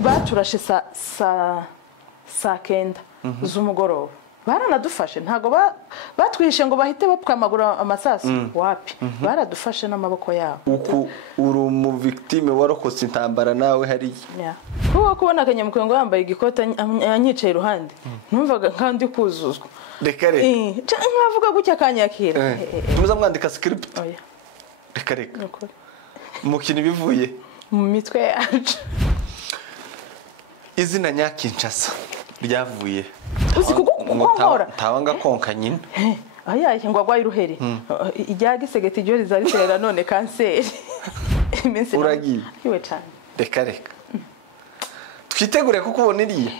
baturashe saa kenda z'umugoroba baranadufashe ntago batwishe ngo bahite bapwamagura amasasu wapi baradufashe n'amaboko yabo uku uri mu victime warokotse intambara nawe hari kuko kubona akanyamukwengo yambaye igikota anyicaye iruhande numvaga kandi kuzuzwa reka nkavuga gutya kanyakira muza mwandika script reka mukini bivuye mu mitwe yacu izina Nyakinshasa ryavuye uzi kugukonkora tawanga konka nyine ayaye ngo agwaye uruhere ijya gisegeti ryo rizariterera none kanseri iminsi uragiye iwe cyane reka twitegure kuko ubona iriya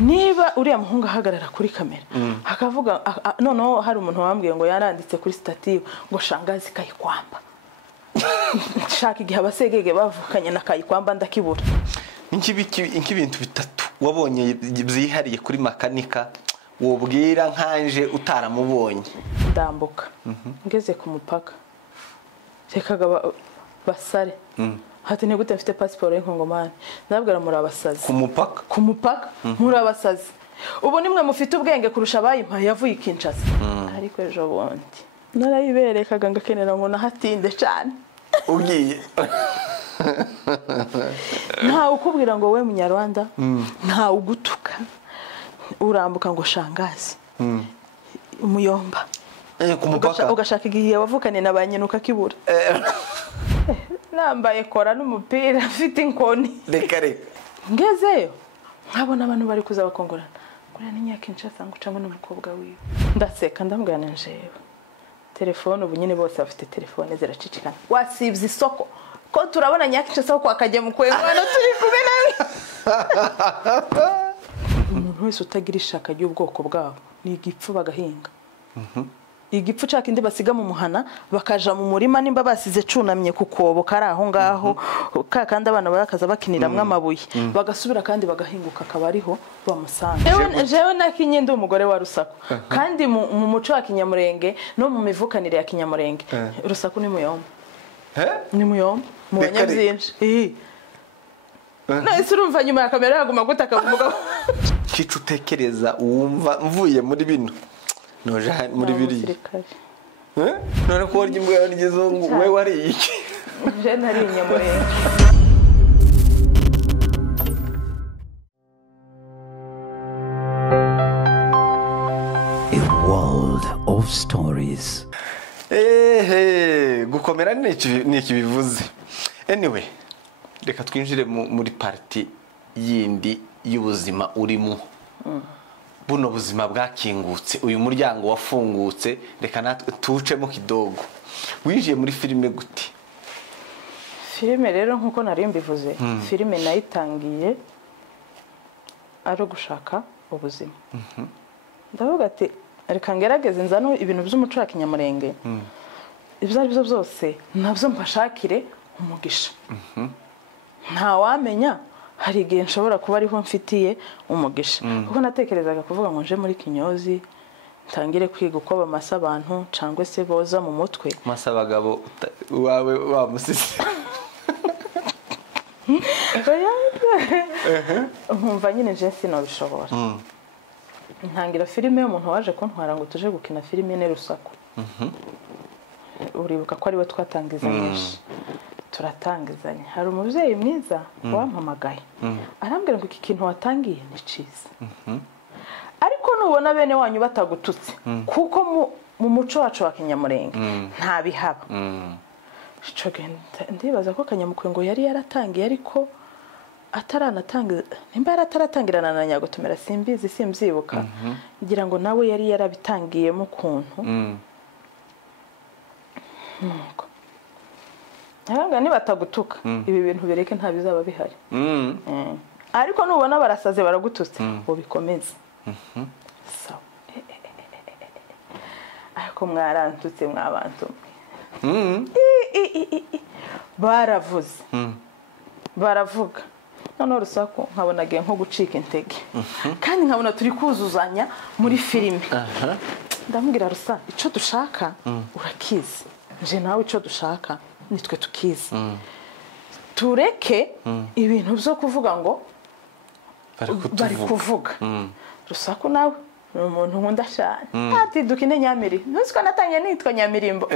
niba uriya muhungu ahagarara kuri kamera akavuga noneho hari umuntu wambwiye ngo yaranditse kuri stative ngo shangazi kayikwamba shaka igihe abasegege bavukanye na kayikwamba ndakibura nk'ibintu bitatu wabonye byihariye kuri makanika wobwira nkanje utaramubonye ndambuka ngeze ku mupaka cyekaga basare hati ne gute mfite passport y'Inkongomani ndabwira muri abasazi ku mupaka muri abasazi ubu nimwe mufite ubwenge kurusha abayimpaye yavuye Kinshasa ariko ejo bundi narayiberekaga ngakenera ngo nahatinde cyane ugiye nta ukubwira ngo we munyarwanda nta ugutuka urambuka ngo shangazi umuyomba ku mupaka ugashaka igihe wavukane na banyenuka kibura nambaye kora n'umupira afite inkoni reka ngezeyo nkabona abantu bari kuza bakongorana kuriya ni Nyakinshasa ngucamo n'umukobwa wiwe ndaseka ndambwira njewe telefone ubu nyine bose bafite telefone ziracicikana wasibye isoko ko turabona Nyakinshasa ko akajya mu kwengwana turi kubena umuntu wese utagira ishaka ry'ubwoko bwabo ni igipfu bagahinga igipfu caka indi basiga mu muhana bakaja mu murima nimba basize cunamye kukobo kari aho ngaho kandi abana bakaza bakiniramwe amabuye bagasubira kandi bagahinguka akabariho bamusanga jewe nakinye ndi umugore wa Rusaku kandi mu muco wa Kinyamurenge no mu mivukanire ya Kinyamurenge Rusaku ni muyomba ni muyomba mu banyabyinshi nahise urumva nyuma ya kamera yaguma gutaka umugabo kicu utekereza wumva mvuye muri bino noje muri biri none ko warya imbwa yarigeze ngo we wari iki je nari Nyamurenge A world of stories. Gukomera ni iki bivuze anyway reka twinjire muri party yindi y'ubuzima urimo buno buzima bwakingutse uyu muryango wafungutse reka natwe tucemo kidogo winjiye muri filime gute filime rero nkuko nari mbivuze filime nayitangiye ari gushaka ubuzima ndavuga ati reka ngerageze nzano ibintu by'umuco wa Kinyamurenge ibyo ari byo byose nabyo mpashakire umugisha nta wamenya hari igihe nshobora kuba ariho mfitiye umugisha kuko natekerezaga kuvuga ngo nje muri Kinyozi ntangire kwiga uko bamasa abantu cyangwa se boza mu mutwe masa abagabo wawe wamusisi nkumva nyine je sinabishobora ntangira filime y'umuntu waje kuntwara ngo tuje gukina filime ne Rusaku uribuka ko ari we twatangizanyije turatangizanya hari umubyeyi mwiza wampamagaye arambwira ngo iki kintu watangiye ni ciza ariko nubona bene wanyu batagututse kuko mu muco wacu wa Kinyamurenge nta bihaba ndibaza ko Kanyamukwengo yari yaratangiye ariko ataranatanga nimba yaratarangirana na Nyagotomera simbyibuka ngira ngo nawe yari yarabitangiyemo kuntu nuko ntabwo nibatagutuka ibi bintu bereke nta bizaba bihari ariko nubona barasaze baragututse ngo bikomeze so ariko mwarantutse mwabantu baravuze baravuga none Rusaku nkabonagiye nko gucika intege kandi nkabona turi kuzuzanya muri filime ndamubwira Rusa ico dushaka urakizi je nawe ico dushaka nitwe tukizi tureke ibintu byo kuvuga ngo bari kuvuga Rusaku nawe ni umuntu nkunda cyane ati dukine Nyamiri ntuzi ko natangiye nitwa Nyamirimbo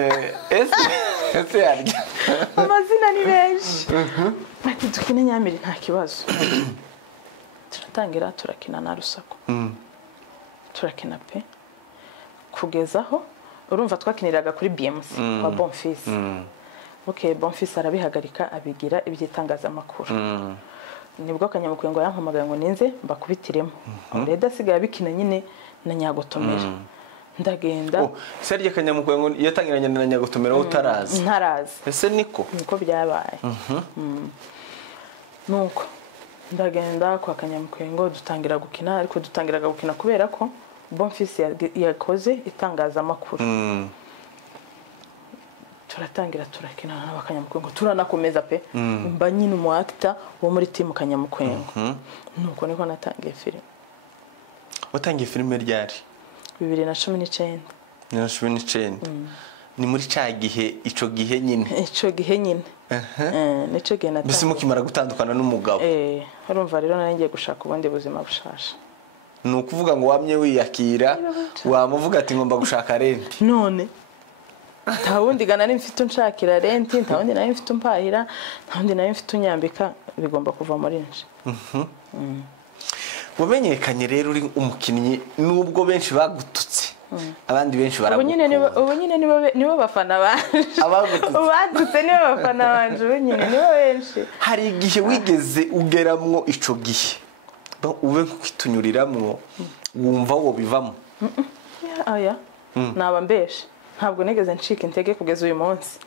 ese yarya amazina ni benshi ati dukine Nyamiri nta kibazo turatangira turakina na Rusaku turakina pe kugezaho urumva twakiniraga kuri BMC kwa Bonfils okay Bonfils arabihagarika abigira ibyitangazamakuru nibwo Kanyamukwengo yampamagaye ngo ninze mbakubitiremo reda sigaye bikina nyine na Nyagotomera ndagenda Serge Kanyamukwengo yatangiranye na Nyagotomera utarazi ntarazi ese niko byabaye nuko ndagenda kwa Kanyamukwengo dutangira gukina ariko dutangiraga gukina kubera ko Bonfils yakoze itangazamakuru turatangira turakina n'abakanyamukwengo turanakomeza pe mba nyine umu actor wo muri team Kanyamukwengo nuko niko natangiye filime watangiye filime ryari 2019 ni muri ca gihe ico gihe nyine nico gihe natangiye bise mukimara gutandukana n'umugabo urumva rero naringiye gushaka ubundi buzima bushasha ni ukuvuga ngo wamye wiyakira wamuvuga ati ngomba gushaka renti none ntawundi gana nimfite unshakira renti ntawundi nayo mfite umpahira ntawundi nayo mfite unyambika bigomba kuva muri nje mumenyekanye rero uri umukinnyi nubwo benshi bagututse abandi benshi baragukunda ubu nyine nibo bafana banje abagututse nibo bafana banje ubu nyine nibo benshi hari igihe wigeze ugeramwo ico gihe ube kwitunyuriramwo wumva wo bivamo aya naba mbeshe ntabwo nigeze ncika intege kugeza uyu munsi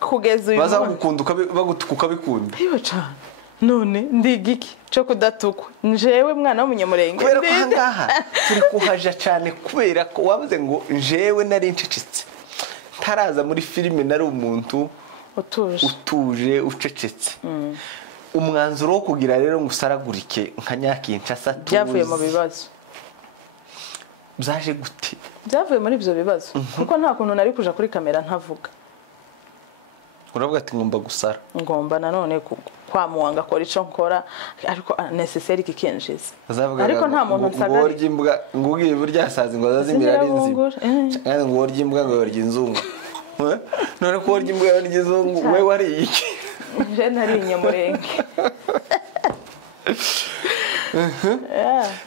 kugeza uyu munsi bazagukunda bagutuka bikunda iyo cyane none ndigiki cyo kudatukwa njewe mwana w'umunyamurenge kubera ko hangaha turi kuhaja cyane kubera ko wavuze ngo njewe nari ncecetse ntaraza muri filime nari umuntu utuje ucecetse umwanzuro wo kugira rero ngo usaragurike nka Nyakinshasa byavuye mu bibazo byaje gute byavuye muri ibyo bibazo kuko nta kuntu nari kuja kuri kamera ntavuga uravuga ati ngomba gusara ngomba nanone kwamuwanga kora ico nkora ariko necessary kikenjiza ariko nta muntu nsagara ngorya imbwa ngugiye burya sazi ngo azazimira ari nzi kandi ngorya imbwa ngo yorya inzungu none ko worya imbwa yorya inzungu we wari iki je nari Nyamurenge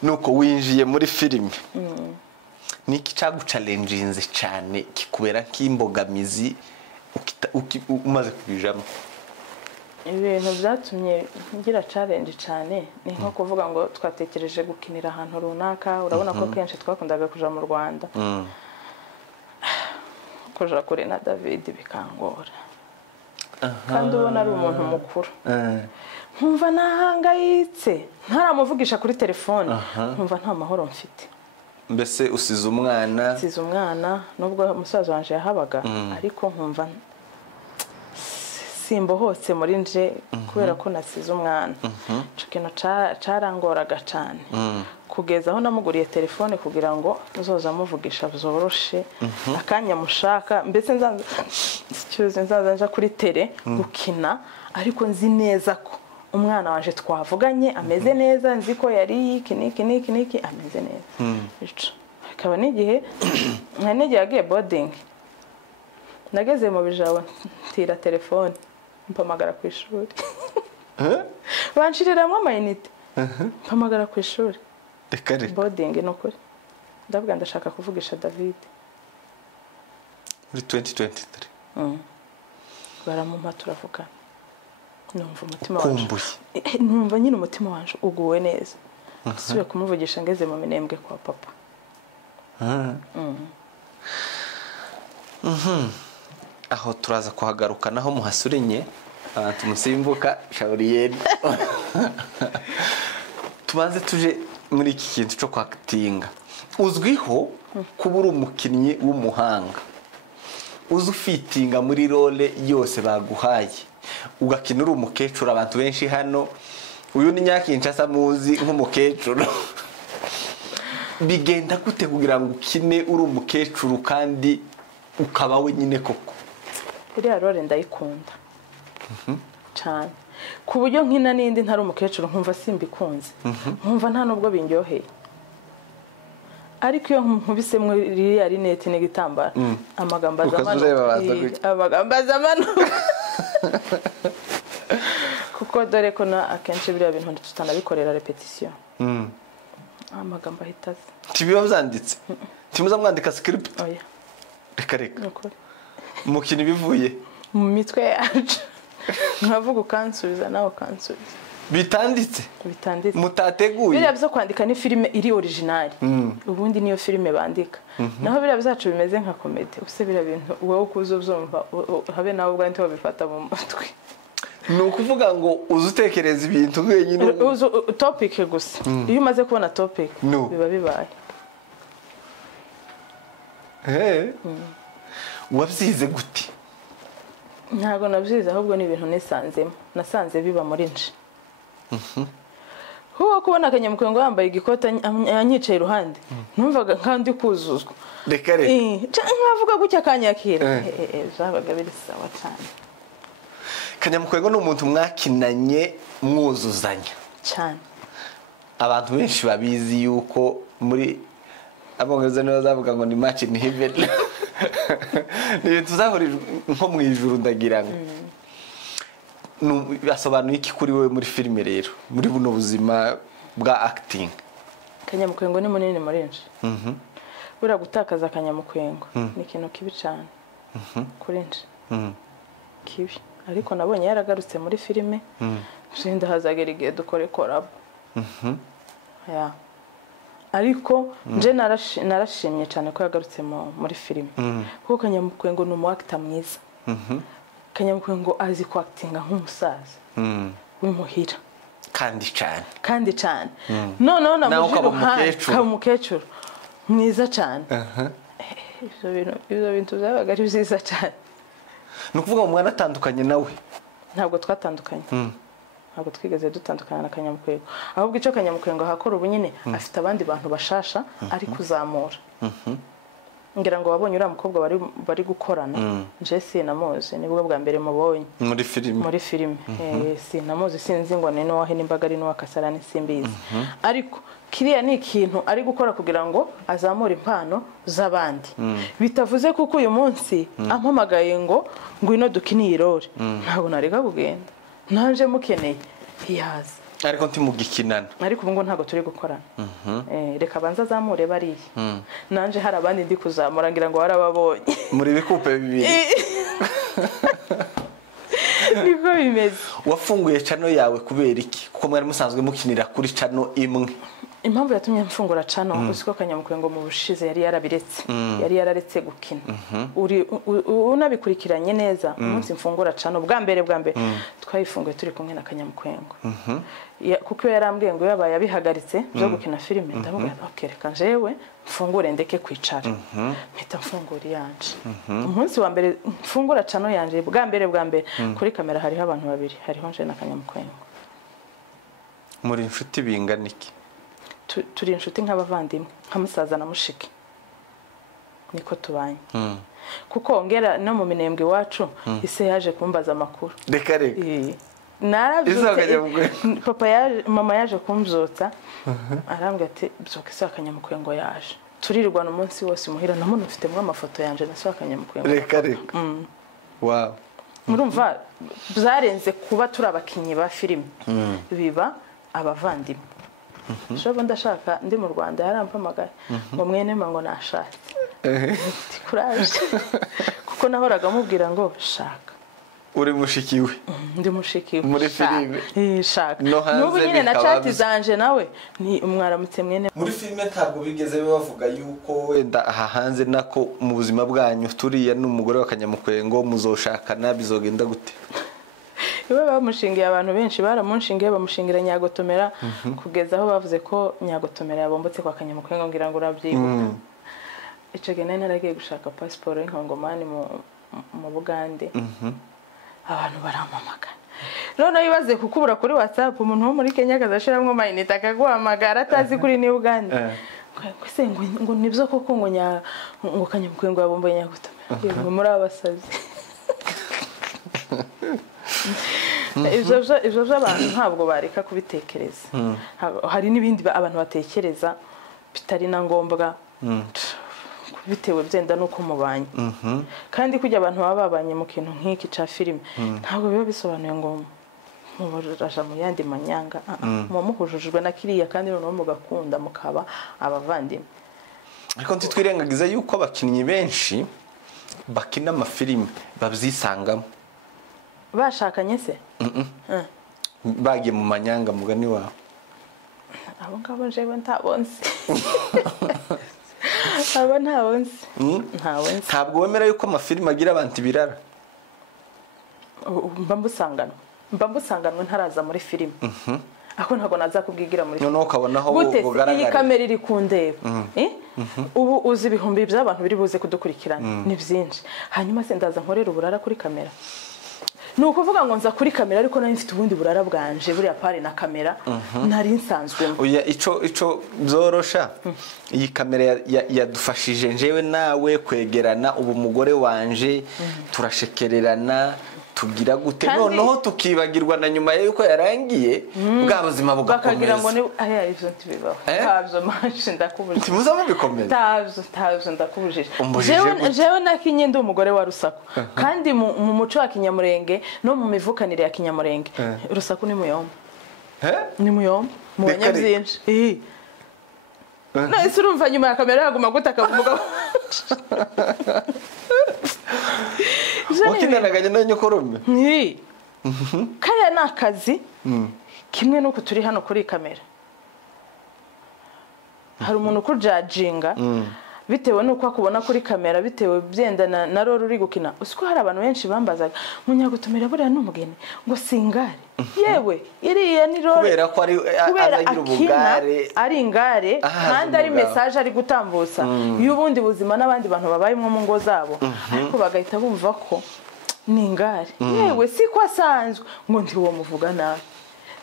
nuko winjiye muri filime niki caguchallenginze cyane kikubera nk'imbogamizi umaze kubijamo ibintu byatumye ngira challenge cyane ni nko kuvuga ngo twatekereje gukinira ahantu runaka urabona ko kenshi twakundaga kuja mu Rwanda kuja kure na David bikangora kandi ubona ari umuntu mukuru nkumva nahangayitse ntaramuvugisha kuri telefone nkumva nta mahoro mfite mbese usize umwana nubwo umusaza wanje yahabaga ariko nkumva simbo hose muri nje kubera ko nasize umwana cyo kintu carangoraga cyane kugeza aho namuguriye telefone kugira ngo uzoza amuvugisha byoroshe akanya mushaka mbese nzaza nja kuri tele gukina ariko nzi neza ko umwana wanje twavuganye ameze neza nzi ko yari iki ameze neza akaba n'igihe yagiye boarding nageze mu bijabo ntira telefone mpamagara ku ishuri banshiriramwe amayinite mpamagara ku ishuri boarding nukuri ndavuga ndashaka kuvugisha David muri 2023 baramumpa turavugana numva umutima wanje numva nyine umutima wanje uguwe neza subiye kumuvugisha ngeze mu minembwe kwa papa aho turaza kuhagaruka naho muhasurenye abantu musimbuka Shauriyeri tubanze tuje muri iki kintu cyo kwakitinga uzwiho kuba uri umukinnyi w'umuhanga uzi ufitinga muri role yose baguhaye ugakina uri umukecuru abantu benshi hano uyu ni Nyakinshasa muzi nk'umukecuru bigenda gute kugira ngo ukine uri umukecuru kandi ukaba wenyine koko iriya role ndayikunda cyane ku buryo nkina n'indi ntari umukecuru nkumva simbikunze nkumva nta nubwo bindyoheye ariko iyo nkubisemo ririya rinete n'igitambara amagambo azamanuka kuko dore ko na akenshi biriya bintu tutanabikorera repetition amagambo ahita tibiba byanditse timuza mwandika script oya reka mukina bivuye mu mitwe yacu nkavuga ukansubiza nawe ukansubiza bitanditse mutateguye biriya byo kwandika ni filime iri original ubundi niyo filime bandika naho biriya byacu bimeze nka comedy use biriya bintu wowe ukuzo byumva habe nawe ubwo nti bifata mu mutwe ni ukuvuga ngo uzutekereza ibintu wenyine topic gusa iyo umaze kubona topic biba bibaye wabyize gute ntago nabyize ahubwo ni ibintu nasanze biba muri nje huwa kubona akanyamukwengo yambaye igikota anyicaye iruhande numvaga kandi kuzuzwa reka nkavuga gutya kanyakira zabaga biri sawa cyane kanyamukwengo ni umuntu mwakinanye mwuzuzanya cyane abantu benshi babizi yuko muri abongereza nibo bavuga ngo ni match in heaven ni tuzahurira nko mu ijuru ndagira ngo basobanuye iki kuri wewe muri filime rero muri buno buzima bwa acting kanyamukwengo ni munini murenje bura gutakaza kanyamukwengo ni ikintu kibi cyane kuri nje kibi ariko nabonye yaragarutse muri filime nzinda hazagera igihe dukore collab ariko nje narashimye cyane ko yagarutse muri filime kuko kanyamukwengo ni actor mwiza kanyamukwengo azi ko actinga nk'umusaza w'imuhira kandi cyane noneho namujije umukecuru mwiza cyane ibyo bintu byabaga ari byiza cyane ni ukuvuga ngo mwana atandukanye nawe ntabwo twatandukanye ntabwo twigeze dutandukana na kanyamukwengo ahubwo icyo kanyamukwengo hakora ubu nyine afite abandi bantu bashasha ari kuzamura ngira ngo wabonye uriya mukobwa bari gukorana nje sinamuzi nibwo bwa mbere mubonye muri filime sinamuzi sinzi ngo ni n'uwahe n'imbaga ari n'uwakasarani simbizi ariko kiriya ni ikintu ari gukora kugira ngo azamure impano z'abandi bitavuze kuko uyu munsi ampamagaye ngo ngwino dukiniye irore ntabwo nareka kugenda nanje mukeneye yaza ariko ntimugikinana ariko ubu ngo ntabwo turi gukorana reka banza azamure bariye nanje hari abandi ndi kuzamura ngira ngo warababonye muri bikupe bibiri niko bimeze wafunguye channel yawe kubera iki kuko mwari musanzwe mukinira kuri channel imwe impamvu yatumye mfungura channel usiko kanyamukwengo mu bushize yari yararetse gukina unabikurikiranye neza umunsi mfungura channel bwa mbere twayifunguye turi kumwe na kanyamukwengo kuko yarambwiye ngo yabaye abihagaritse byo gukina filime ndamubwira reka njewe mfungure ndeke kwicara mpita mfungura yanje umunsi wa mbere mfungura channel yanje bwa mbere kuri kamera hariho abantu babiri hariho nje na kanyamukwengo muri inshuti bingana iki turi inshuti nk'abavandimwe nka musaza na mushiki niko tubanye kuko ngera no mu minembwe iwacu ise yaje kumbaza amakuru reka mama yaje kumbyutsa arambwira ati byuka ise akanyamukwengo yaje turirwana umunsi wose muhira na muntu ufitemo amafoto yanje na akanyamukwengo reka wow murumva byarenze kuba turi abakinyi ba filime biba abavandimwe shobo ndashaka ndi mu Rwanda yarampamagaye ngo mwene mango nashatse kuraje kuko nahoraga mubwira ngo shaka uri mushikiwe ndi mushikiwe muri filime shaka n'ubu nyine na chat zanje nawe ni umwaramutse mwene muri filime ntabwo bigeze bavuga yuko wenda aha hanze nako mu buzima bwanyu turiya n'umugore wa kanyamukwengo muzoshakana bizogenda gute iwe bamushingiye abantu benshi baramunshingiye bamushingira Nyagotomera kugeza aho bavuze ko Nyagotomera yabombotse kwa kanyamukwengo ngira ngo urabyibuka ico gene naragiye gushaka passport y'Inkongomani mu Bugande abantu barampamagara none yibaze kukubura kuri WhatsApp umuntu wo muri Kenya kazashiramwe mayinite akaguhamagara atazi kuri ni Uganda kwese ngo nibyo koko ngo kanyamukwengo yabomboye Nyagotomera muri abasazi ibyo by'abantu ntabwo bareka kubitekereza. Hari n'ibindi abantu batekereza bitari na ngombwa bitewe byenda nuko mubanye. Kandi kujya abantu baba babanye mu kintu nk'iki ca filime ntabwo biba bisobanuye ngo muburaja mu yandi manyanga. Muhujujwe na kiriya kandi noneho mugakunda mukaba abavandimwe. ariko ntitwirengagiza yuko abakinnyi benshi bakina amafilime babyisangamo bashakanye se bagiye mu manyanga mugani wawe. abo ngabo jewe ntabonzi. abo ntabonzi. ntabwo wemera yuko amafilime agira abantu ibirara? mba mbusanganwe ntaraza muri filime. Ako ntabwo nazakubwigira muri noneho ukabona aho bugaragara. Iyi kamera iri kundeba. Ubu uzi ibihumbi by'abantu biri buze kudukurikirana ni byinshi. Hanyuma se ndaza nkorera uburara kuri kamera. Ni ukuvuga ngo nza kuri kamera ariko nari mfite ubundi burara bwanje buriya pare na kamera nari nsanzwemo. Oya ico byorosha. Iyi kamera yadufashije njewe nawe kwegerana ubu mugore wanje turashekererana tugira gute noneho tukibagirwa na nyuma yuko yarangiye bwa buzima bugakomeza. Bakagira ngo ni aya ivyo ntibibaho. Tabyo manshi ndakubuje. Timuza mubikomeza. Tabyo ndakubuje. Jewe nakinye ndi umugore wa Rusaku. Kandi mu muco wa Kinyamurenge no mu mivukanire ya Kinyamurenge Rusaku ni muyomba. Ni muyomba mu banyabyinshi. Na isurumva nyuma ya kamera yaguma gutaka umugabo. Wakinanaganye na nyokorome? Kaya nakazi kimwe nuko turi hano kuri kamera. Hari umuntu kujajinga bitewe nuko akubona kuri kamera bitewe byenda na roro uri gukina. Usiko hari abantu benshi bambazaga munyagutumira buriya n'umugeni ngo singare. Yewe iriya ni roro kubera ko azagira ubugare ari ingare kandi ari message ari gutambutsa y'ubundi buzima n'abandi bantu babayemo mu ngo zabo ariko bagahita bumva ko ni ingare. Yewe siko asanzwe ngo ndi uwo muvuga nawe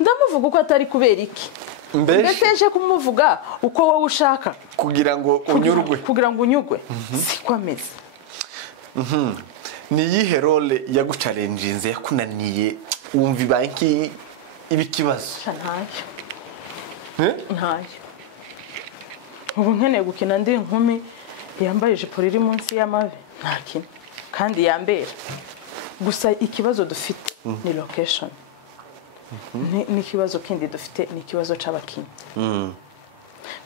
ndamuvuga uko atari kubera iki mbese nje kumuvuga uko wowe ushaka kugira ngo unyurwe siko ameze. Ni yihe role yaguchallenginze yakunaniye wumva ibanki ibikibazo? Ntayo. Ubu nkeneye gukina ndi inkumi yambaye ijipo riri munsi y'amavi ntakina kandi yambera. Gusa ikibazo dufite ni location. Ni kibazo kindi dufite ni kibazo c'abakinyi.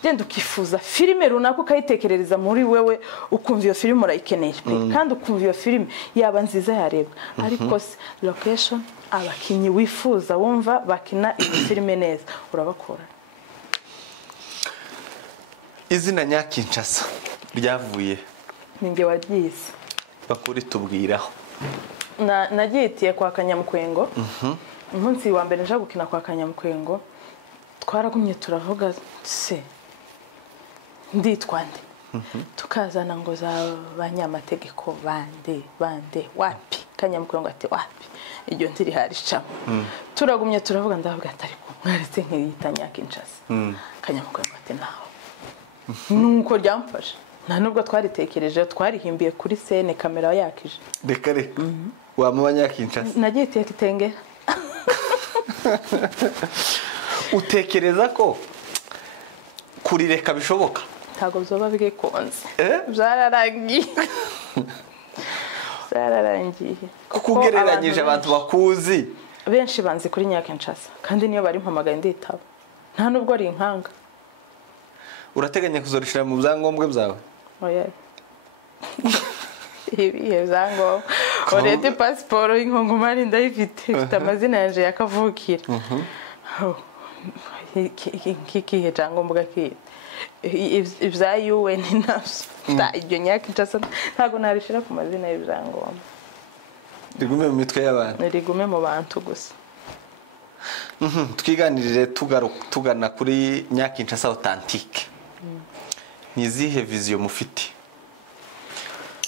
Genda ukifuza filime runaka ukayitekerereza muri wewe ukumva iyo filime urayikeneye kandi ukumva iyo filime yaba nziza yarebwa ariko location abakinyi wifuza wumva bakina iyo filime neza urabakora. Izina Nyakinshasa ryavuye ninge wagize bakuri tubwiraho. Nagitiye kwa Kanyamukwengo. Umunsi wa mbere nje gukina kwa Kanyamukwengo twaragumye turavuga se nditwande tukazana ngo za banyamategeko bande wapi. Kanyamukwengo ati wapi iryo ntiri haricamo. Turagumye turavuga ndavuga atari ko mwaretse nkiyita Nyakinshasa. Kanyamukwengo ati naho nuko ryamfasha nta nubwo twaritekereje twarihimbiye kuri scene kamera yakije. Dekare wa mu Nyakinshasa nagitiye kitenge. Utekereza ko kurireka bishoboka? Ntago byoba bigekonze. Byararangiye. Kugereranyije abantu bakuzi benshi banzi kuri Nyakinshasa kandi niyo bari mpamagaye nditaba nta nubwo ari inkanga. Urateganya kuzorishira mu byangombwa byawe? Oya. Ibihe byangombwa orete passport inkongomani ndayifite ifite amazina yanje yakavukira. Kikihe cyangombwa ki ibya UN nafta iryo Nyakinshasa ntago narishira ku mazina y'ibyangombwa. Rigume mu mitwe y'abantu. Rigume mu bantu gusa. Twiganirire tugana kuri Nyakinshasa authentique. Nizihe vision mufite?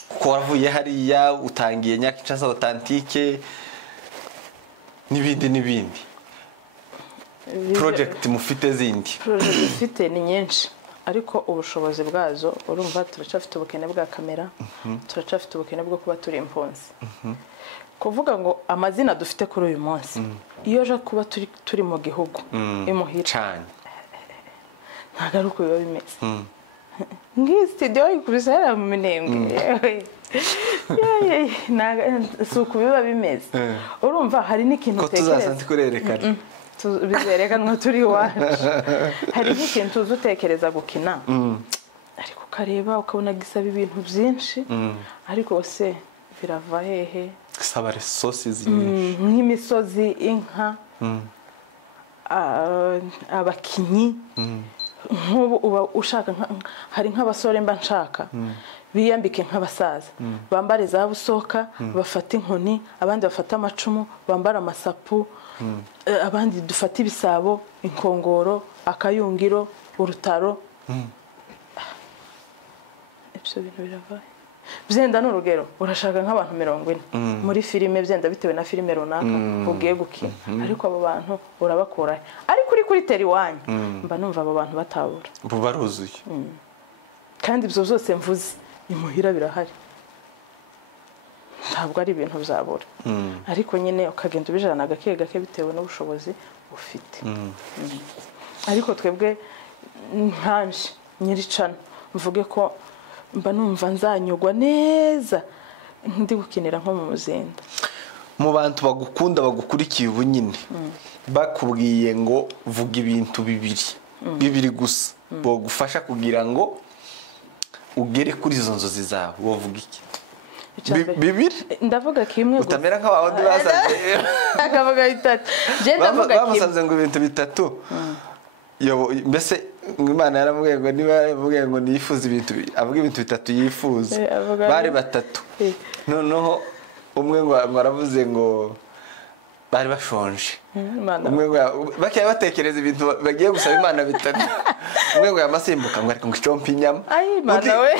Kuko wavuye hariya utangiye Nyakinshasa authentique n'ibindi project mufite zindi? Project mufite ni nyinshi ariko ubushobozi bwazo urumva turacafite ubukene bwa kamera turacafite ubukene bwo kuba turi impunzi kuvuga ngo amazina dufite kuri uyu munsi iyo aje kuba turi mu gihugu imuhira cyane ntabwo ari uko biba bimeze ngiyi studio ikubise hariya mu minembwe si uko biba bimeze urumva hari n'ikintu ko tuzasanze kurerekana bizerekanwa turi iwacu hari nk'ikintu tuzi utekereza gukina ariko ukareba ukabona gisaba ibintu byinshi ariko se birava hehe gisaba resources nyinshi nk'imisozi inka abakinyi nk'ubu uba ushaka hari nk'abasore mba nshaka biyambike nk'abasaza bambara za busoka bafata inkoni abandi bafata amacumu bambara amasapu abandi dufata ibisabo inkongoro akayungiro urutaro ibyo bintu biravaye byenda n'urugero urashaka nk'abantu 40 muri filime byenda bitewe na filime runaka ugiye gukina ariko abo bantu urabakurahe ariko kuri teriwanyu mba numva abo bantu batabura ubu baruzuye kandi ibyo byose mvuze imuhira birahari ntabwo ari ibintu byabura ariko nyine ukagenda ubijana gake gake bitewe n'ubushobozi ufite ariko twebwe nkanje nyiricana mvuge ko mba numva nzanyugwa neza ndi gukinira nko mu muzinda mu bantu bagukunda bagukurikiye ubu nyine bakubwiye ngo vuga ibintu bibiri gusa bagufasha kugira ngo ugere kuri izo nzozi zawe wovuga iki bibiri ndavuga kimwe gusa utamera nk'abandi basanze akavuga bitatu je ndavuga kimwe bamusanze ngo ibintu bitatu mbese Imana yaramubwiye ngo niba yavuga ngo nifuza ibintu avuga ibintu bitatu yifuza bari batatu noneho umwe ngo aravuze ngo bari bashonje umwe ngo bakiye batekereza ibintu bagiye gusaba Imana bitatu umwe ngo yamasimbuka ngo ariko ngicompa inyama ayi Imana we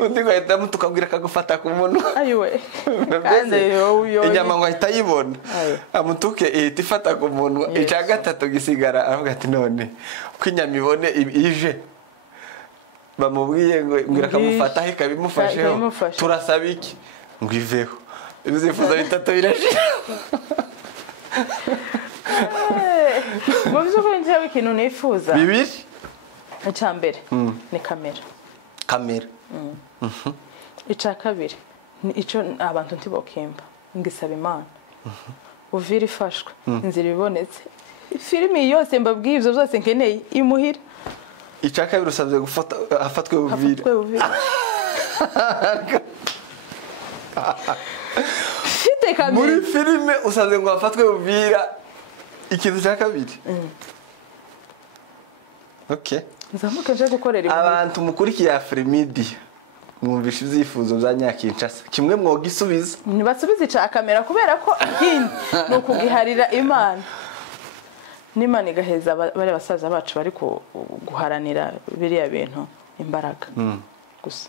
undi ngo ahita mutukabwira akagufata ku munwa ayiwe kandi yo inyama ngo ahita ayibona amutuke ihita ifata ku munwa icya gatatu gisigara aravuga ati none ko inyama ibone ije bamubwiye ngo ngira akamufataho ikabimufasheho turasaba iki ngo iveho ibyifuzo bitatu birashira mu by'ukuri njyewe ikintu nifuza bibiri icya mbere ni kamera icya kabiri ni icyo abantu ntibokimba ngisaba Imana uvira ifashwe inzira ibonetse filimi yose mbabwiye ibyo byose nkeneye imuhira icya kabiri usabye gufata afatwe uvira muri filime usabye ngo hafatwe uvira ikintu cya kabiri okay nzamuka nje gukorera abantu mukurikiye Afrimedia mwumvisha ibyifuzo bya Nyakinshasa kimwe mwoga isubiza ntibasubize icya kamera kubera ko ikindi ni ukugiharira Imana n'Imana igaheza bari basaza bacu bari guharanira biriya bintu imbaraga gusa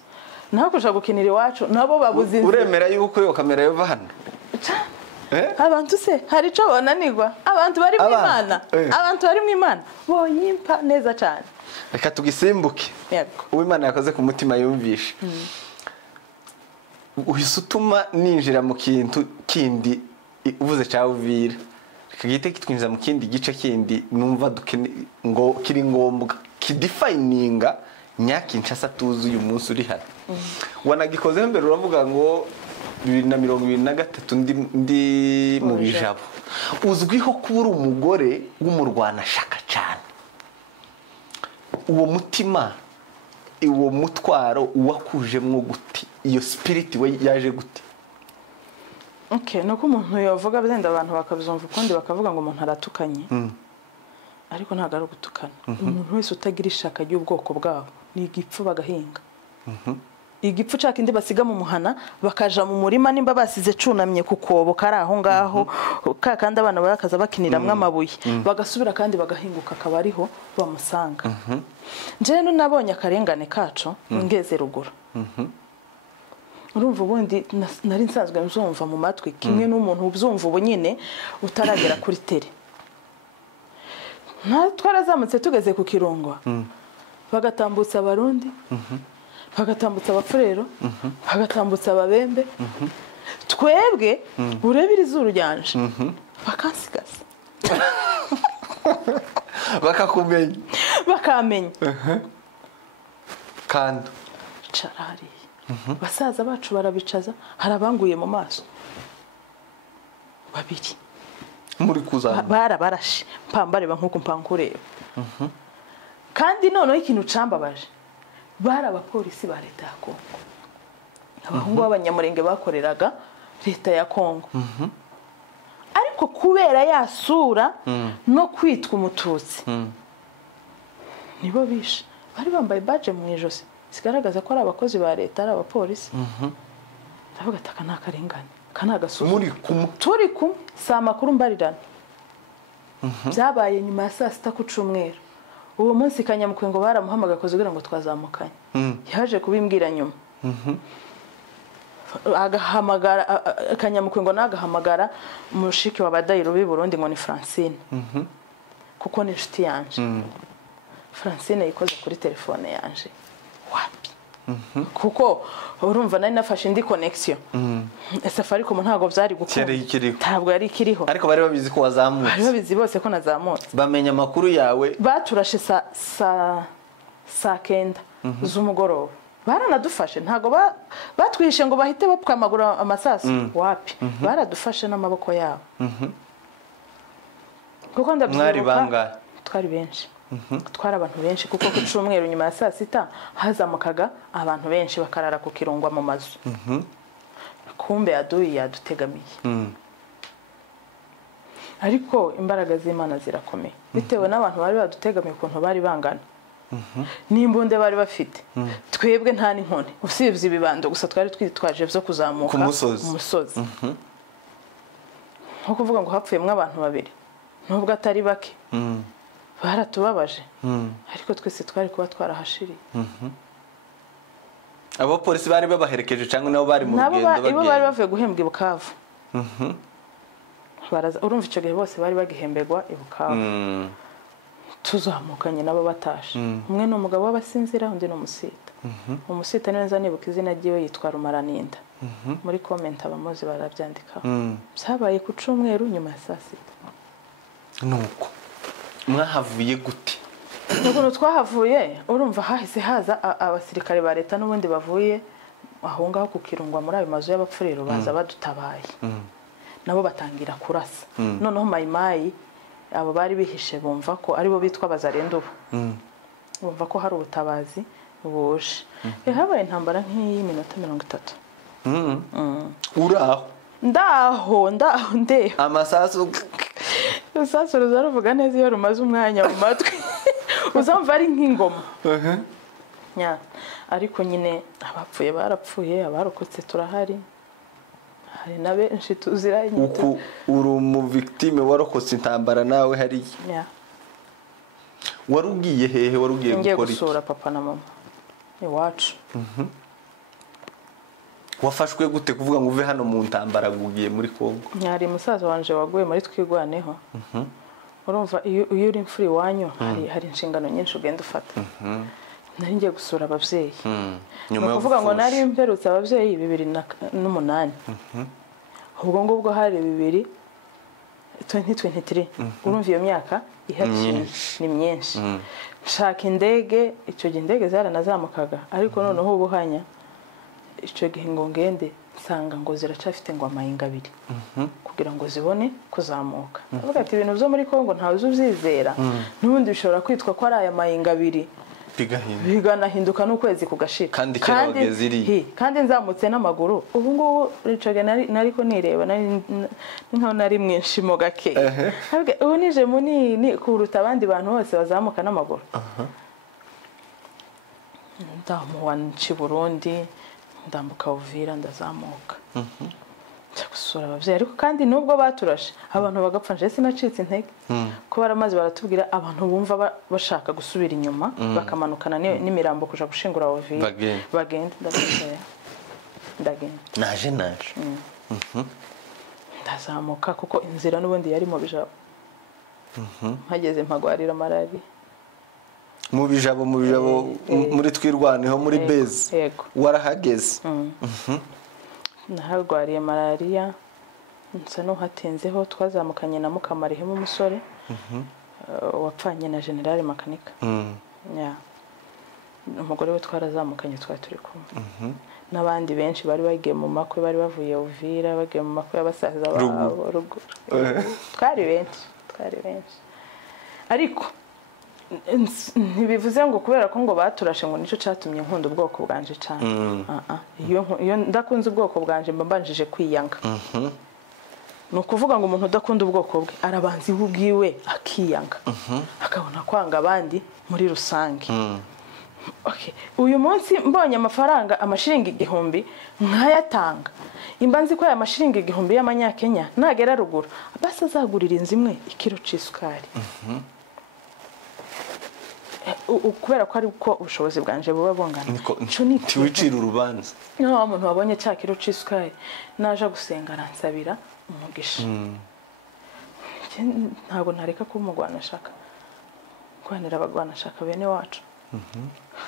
naho kuja gukinira iwacu nabo babuze uremera yuko iyo kamera yova hano abantu se hari ico bonanirwa abantu bari mu Imana abantu bari mu Imana boyimpa neza cyane reka tugisimbuke yego uw'Imana yakoze ku mutima yumvisha uhise utuma ninjira mu kintu kindi uvuze cya uvira kagite kitwinjiza mu kindi gice kindi numva ngo kiri ngombwa kidefininga Nyakinshasa tuzi uyu munsi uri hano wanagikozeho mbere uravuga ngo 2023 ndi mu bijabo uzwiho kuba uri umugore w'umurwanashaka cyane uwo mutima uwo mutwaro uwakujemwo guti iyo spirit we yaje guti okay nuko umuntu yavuga byenda abantu bakabizumva ukundi bakavuga ngo umuntu aratukanye ariko ntago ari gutukana umuntu wese utagira ishaka ry'ubwoko bwabo ni igipfu bagahinga igipfu cya kindi basiga mu muhana bakaja mu murima nimba basize cunamye ku kobo kari aho ngaho kandi abana bakaza bakiniramwe amabuye bagasubira kandi bagahinguka akaba ariho bamusanga nje nabonye akarengane kacu ngeze ruguru urumva ubundi nari nsanzwe mzumva mu matwi kimwe n'umuntu ubyumva ubu nyine utaragera kuri tele twarazamutse tugeze ku Kirunga bagatambutsa abarundi bagatambutsa abafurero bagatambutsa ababembe twebwe urebira izuru ryanje bakansigaza bakamenya kandi carari basaza bacu barabicaza harabanguye mu maso babiri muri kuzana barabarashe mpambareba nkuko mpankureba kandi noneho ikintu cambabaje bari abapolisi ba leta ya Kongo abahungu b'abanyamurenge bakoreraga leta ya Kongo ariko kubera yasura no kwitwa umututsi nibo bishe bari bambaye badge mu ijosi sigaragaza ko ari abakozi ba leta ari abapolisi ndavuga ataka nakarengane kana gasusu muri kumwe turi kumwe saa makuru mbarirana byabaye nyuma ya saa sita ku Cyumweru uwo munsi Kanyamukwe ngo baramuhamaga kugira ngo twazamukanye yaje kubimbwira nyuma agahamagara Kanyamukwe ngo nagahamagara umushiki wa Badayiro b'i Burundi ngo ni Francine kuko ni inshuti yanje Francine yikoze kuri telefone yanje wapi kuko urumva nari nafashe indi connection Safaricom ntago byari gukora ntabwo yari kiriho ariko bari babizi ko wazamutse bari babizi bose ko nazamutse bamenya amakuru yawe baturashe saa kenda z'umugoroba baranadufashe ntago batwishe ngo bahite bapwamagura amasasu wapi baradufashe n'amaboko yabo kuko ndabyibuka twari benshi twara abantu benshi kuko ku Cyumweru nyuma ya saa sita hazamukaga abantu benshi bakarara ku Kirungwa mu mazu kumbe aduyi yadutegamiye ariko imbaraga z'Imana zirakomeye bitewe n'abantu bari badutegamiye ukuntu bari bangana n'imbunde bari bafite twebwe nta n'inkoni usibye ibibando gusa twari twitwaje byo kuzamuka umusozi nko kuvuga ngo hapfuyemo abantu babiri nubwo atari bake baratubabaje ariko twese twari kuba twarahashiriye abapolisi bari babaherekeje cyangwa nabo bari mu rugendo bagenda ibo bari bavuye guhembwa i Bukavu urumva icyo gihe bose bari bagihemberwa i Bukavu tuzamukanye nabo batashe umwe ni umugabo w'abasinzira undi ni umusita umusita neza nibuka izina ryiwe yitwa Rumaraninda muri comment abamuzi barabyandika byabaye ku Cyumweru nyuma ya saa sita nuko mwahavuye gute nuko twahavuye urumva hahise haza abasirikare ba leta n'ubundi bavuye aho ngaho ku Kirungwa muri ayo mazu y'abapfurero baza badutabaye nabo batangira kurasa noneho mayimayi abo bari bihishe bumva ko aribo bitwa Bazarendo bumva ko hari ubutabazi buje habaye intambara nk'iyiminota 30 uraho ndaho nde amasasu Usaso ruzaruvuga neza iyo rumaze umwanya mu matwi uzamva ari nk'ingoma ariko nyine abapfuye barapfuye abarokotse turahari hari na benshi tuziranye uku uri umu victime warokotse intambara nawe hari warugiye hehe warugiye gukora iki ngiye gusura papa na mama iwacu wafashwe gute kuvuga ngo uve hano mu ntambara gugiye muri Kongo nyari musaza wanje waguye muri Twigwaneho urumva iyo uri imfuri wanyu hari inshingano nyinshi ugenda ufata nari ngiye gusura abavyeyi nyuma yo kuvuga ngo nari mperutse abavyeyi 2008 ubwo ngubwo hari 2023 urumva iyo myaka ihari ni myinshi nshaka indege icyo gihe indege zaranazamukaga ariko noneho ubuhanya icyo gihe ngo ngende nsanga ngo ziracafite ngo amayinga abiri kugira ngo zibone kuzamuka avuga ati ibintu byo muri Kongo ntawe ubyizera n'ubundi bishobora kwitwa ko ari aya mayinga abiri biganahinduka n'ukwezi kugashira kandi nzamutse n'amaguru ubu ngubu ricoge nariko nireba nkaho nari mwinshi mo gake ubu nije munini kuruta abandi bantu bose bazamuka n'amaguru ndamuwanci Burundi ndambuka Uvira ndazamuka gusura abavyeyi ariko kandi nubwo baturashe abantu bagapfa nje sinacitse intege ko baramaze baratubwira abantu bumva bashaka gusubira inyuma bakamanukana n'imirambo kuja gushingura Uvira bagenda ndagenda naje ndazamuka kuko inzira n'ubundi yari mu bijabo mpageze mpagwarira malariya mu bijabo muri twirwaneho muri base yego warahageze naharwariye malariya nsa n'uhatinzeho twazamukanye na Mukamarihemo umusore wapfanye na General Makanika umugore we twarazamukanye twari turi kumwe n'abandi benshi bari bagiye mu makwe bari bavuye Uvira bagiye mu makwe y'abasaza babo ruguru twari benshi ariko ntibivuze ngo kubera ko ngo baturashe ngo nico catumye nkunda ubwoko bwanje cyane iyo ndakunze ubwoko bwanje mbanjije kwiyanga ni ukuvuga ngo umuntu udakunda ubwoko bwe arabanza ubwiwe akiyanga akabona kwanga abandi muri rusange uyu munsi mbonye amafaranga amashiringi 1000 nkayatanga imbanzi ko aya mashiringi 1000 y'amanyakenya nagera ruguru basi azagurira inzu imwe ikiro c'isukari kubera ko ari uko ubushobozi bwanje buba bungana ntiwicira urubanza no umuntu wabonye cya kiro c'isukari naje gusenga aransabira umugisha ntabwo ntareka ko umugwana shaka kwanira abagwana shaka bene wacu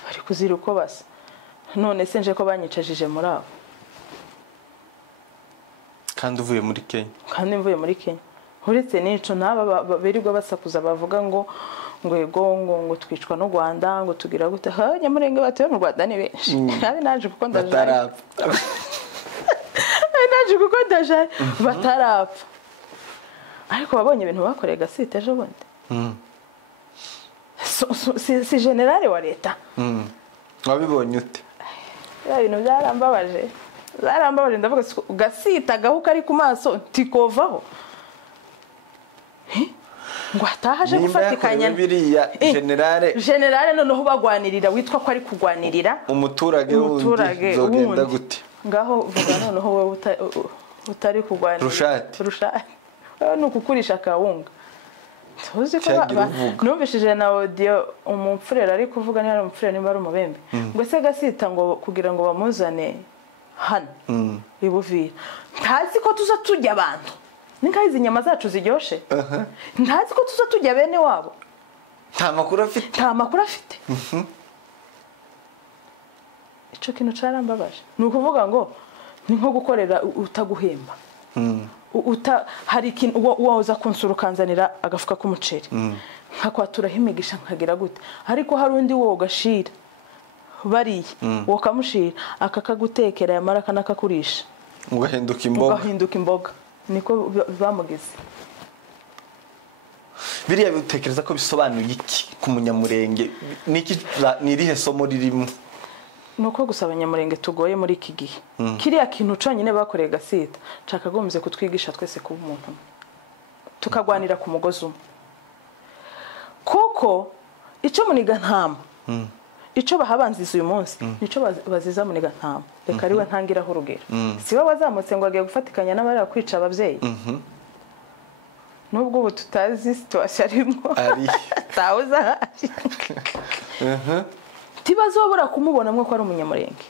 bari kuzira uko basa none se nje ko banyicajije muri abo kandi uvuye muri Kenya uretse nico naba berirwa basakuza bavuga ngo ngo twicwa no Rwanda ngo tugira gute nyamurenge batuye mu Rwanda ni benshi nabi naje kuko ndaje batarapfa ariko babonye ibintu bakoreye Gasite ejo bundi si generale wa leta wabibonye ute ibintu byarambabaje ndavuga Gasite agahuka ari ku maso ntikovaho ngo atahaje gufatikanya biriya generale noneho bagwanirira witwa ko ari kugwanirira umuturage zogenda gute ngaho vuga noneho wowe utari kugwanirira rushati no kukurisha kawunga tuzi ko numvishije na audio umupfurera ari kuvuga ni ari umupfurera nimba ari umubembe ngo se Gasita ngo kugira ngo bamuzane hano ibuvira ntazi ko tuza tujya abantu ninka izi nyama zacu ziryoshe ntazi ko tuza tujya bene wabo nta makuru afite ico kintu carambabaje ni ukuvuga ngo ni nko gukorera utaguhemba hari ikintu woza kunsura ukanzanira agafuka k'umuceri nkakwatura imigisha nkagira gute ariko hari undi wo gashira bariye wo kamushira akakagutekera yamara kanakakurisha ugahinduka imboga niko bamugize biriya bitekereza ko bisobanuye iki ku munyamurenge niki nirihe somo ririmo nuko gusaba abanyamurenge tugoye muri iki gihe kiriya kintu canyine bakoreye Gasita cakagombye kutwigisha twese kuba umuntu tukagwanira ku mugozi umwe kuko ico muniga ntama ico bahabanziza uyu munsi nico baziza muniga ntama reka ariwe ntangiraho urugero siwe wazamutse ngo agiye gufatikanya n'abari kwica abavyeyi nubwo ubu tutazi situation arimo tawuza tibazobura kumubonamwe ko ari umunyamurenge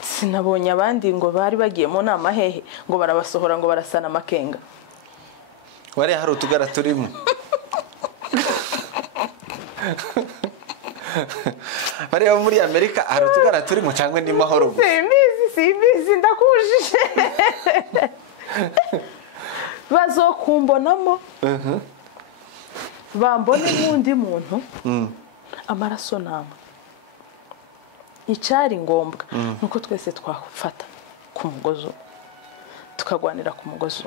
sinabonye abandi ngo bari bagiye mu nama hehe ngo barabasohora ngo barasana makenga wari hari utugara turimo bari muri Amerika hari utugara turimo cyangwa ni mahoro simbizi ndakujije bazokumbonamo bambone n'undi muntu amaraso nama icari ngombwa nuko twese twafata ku mugozi tukagwanira ku mugozi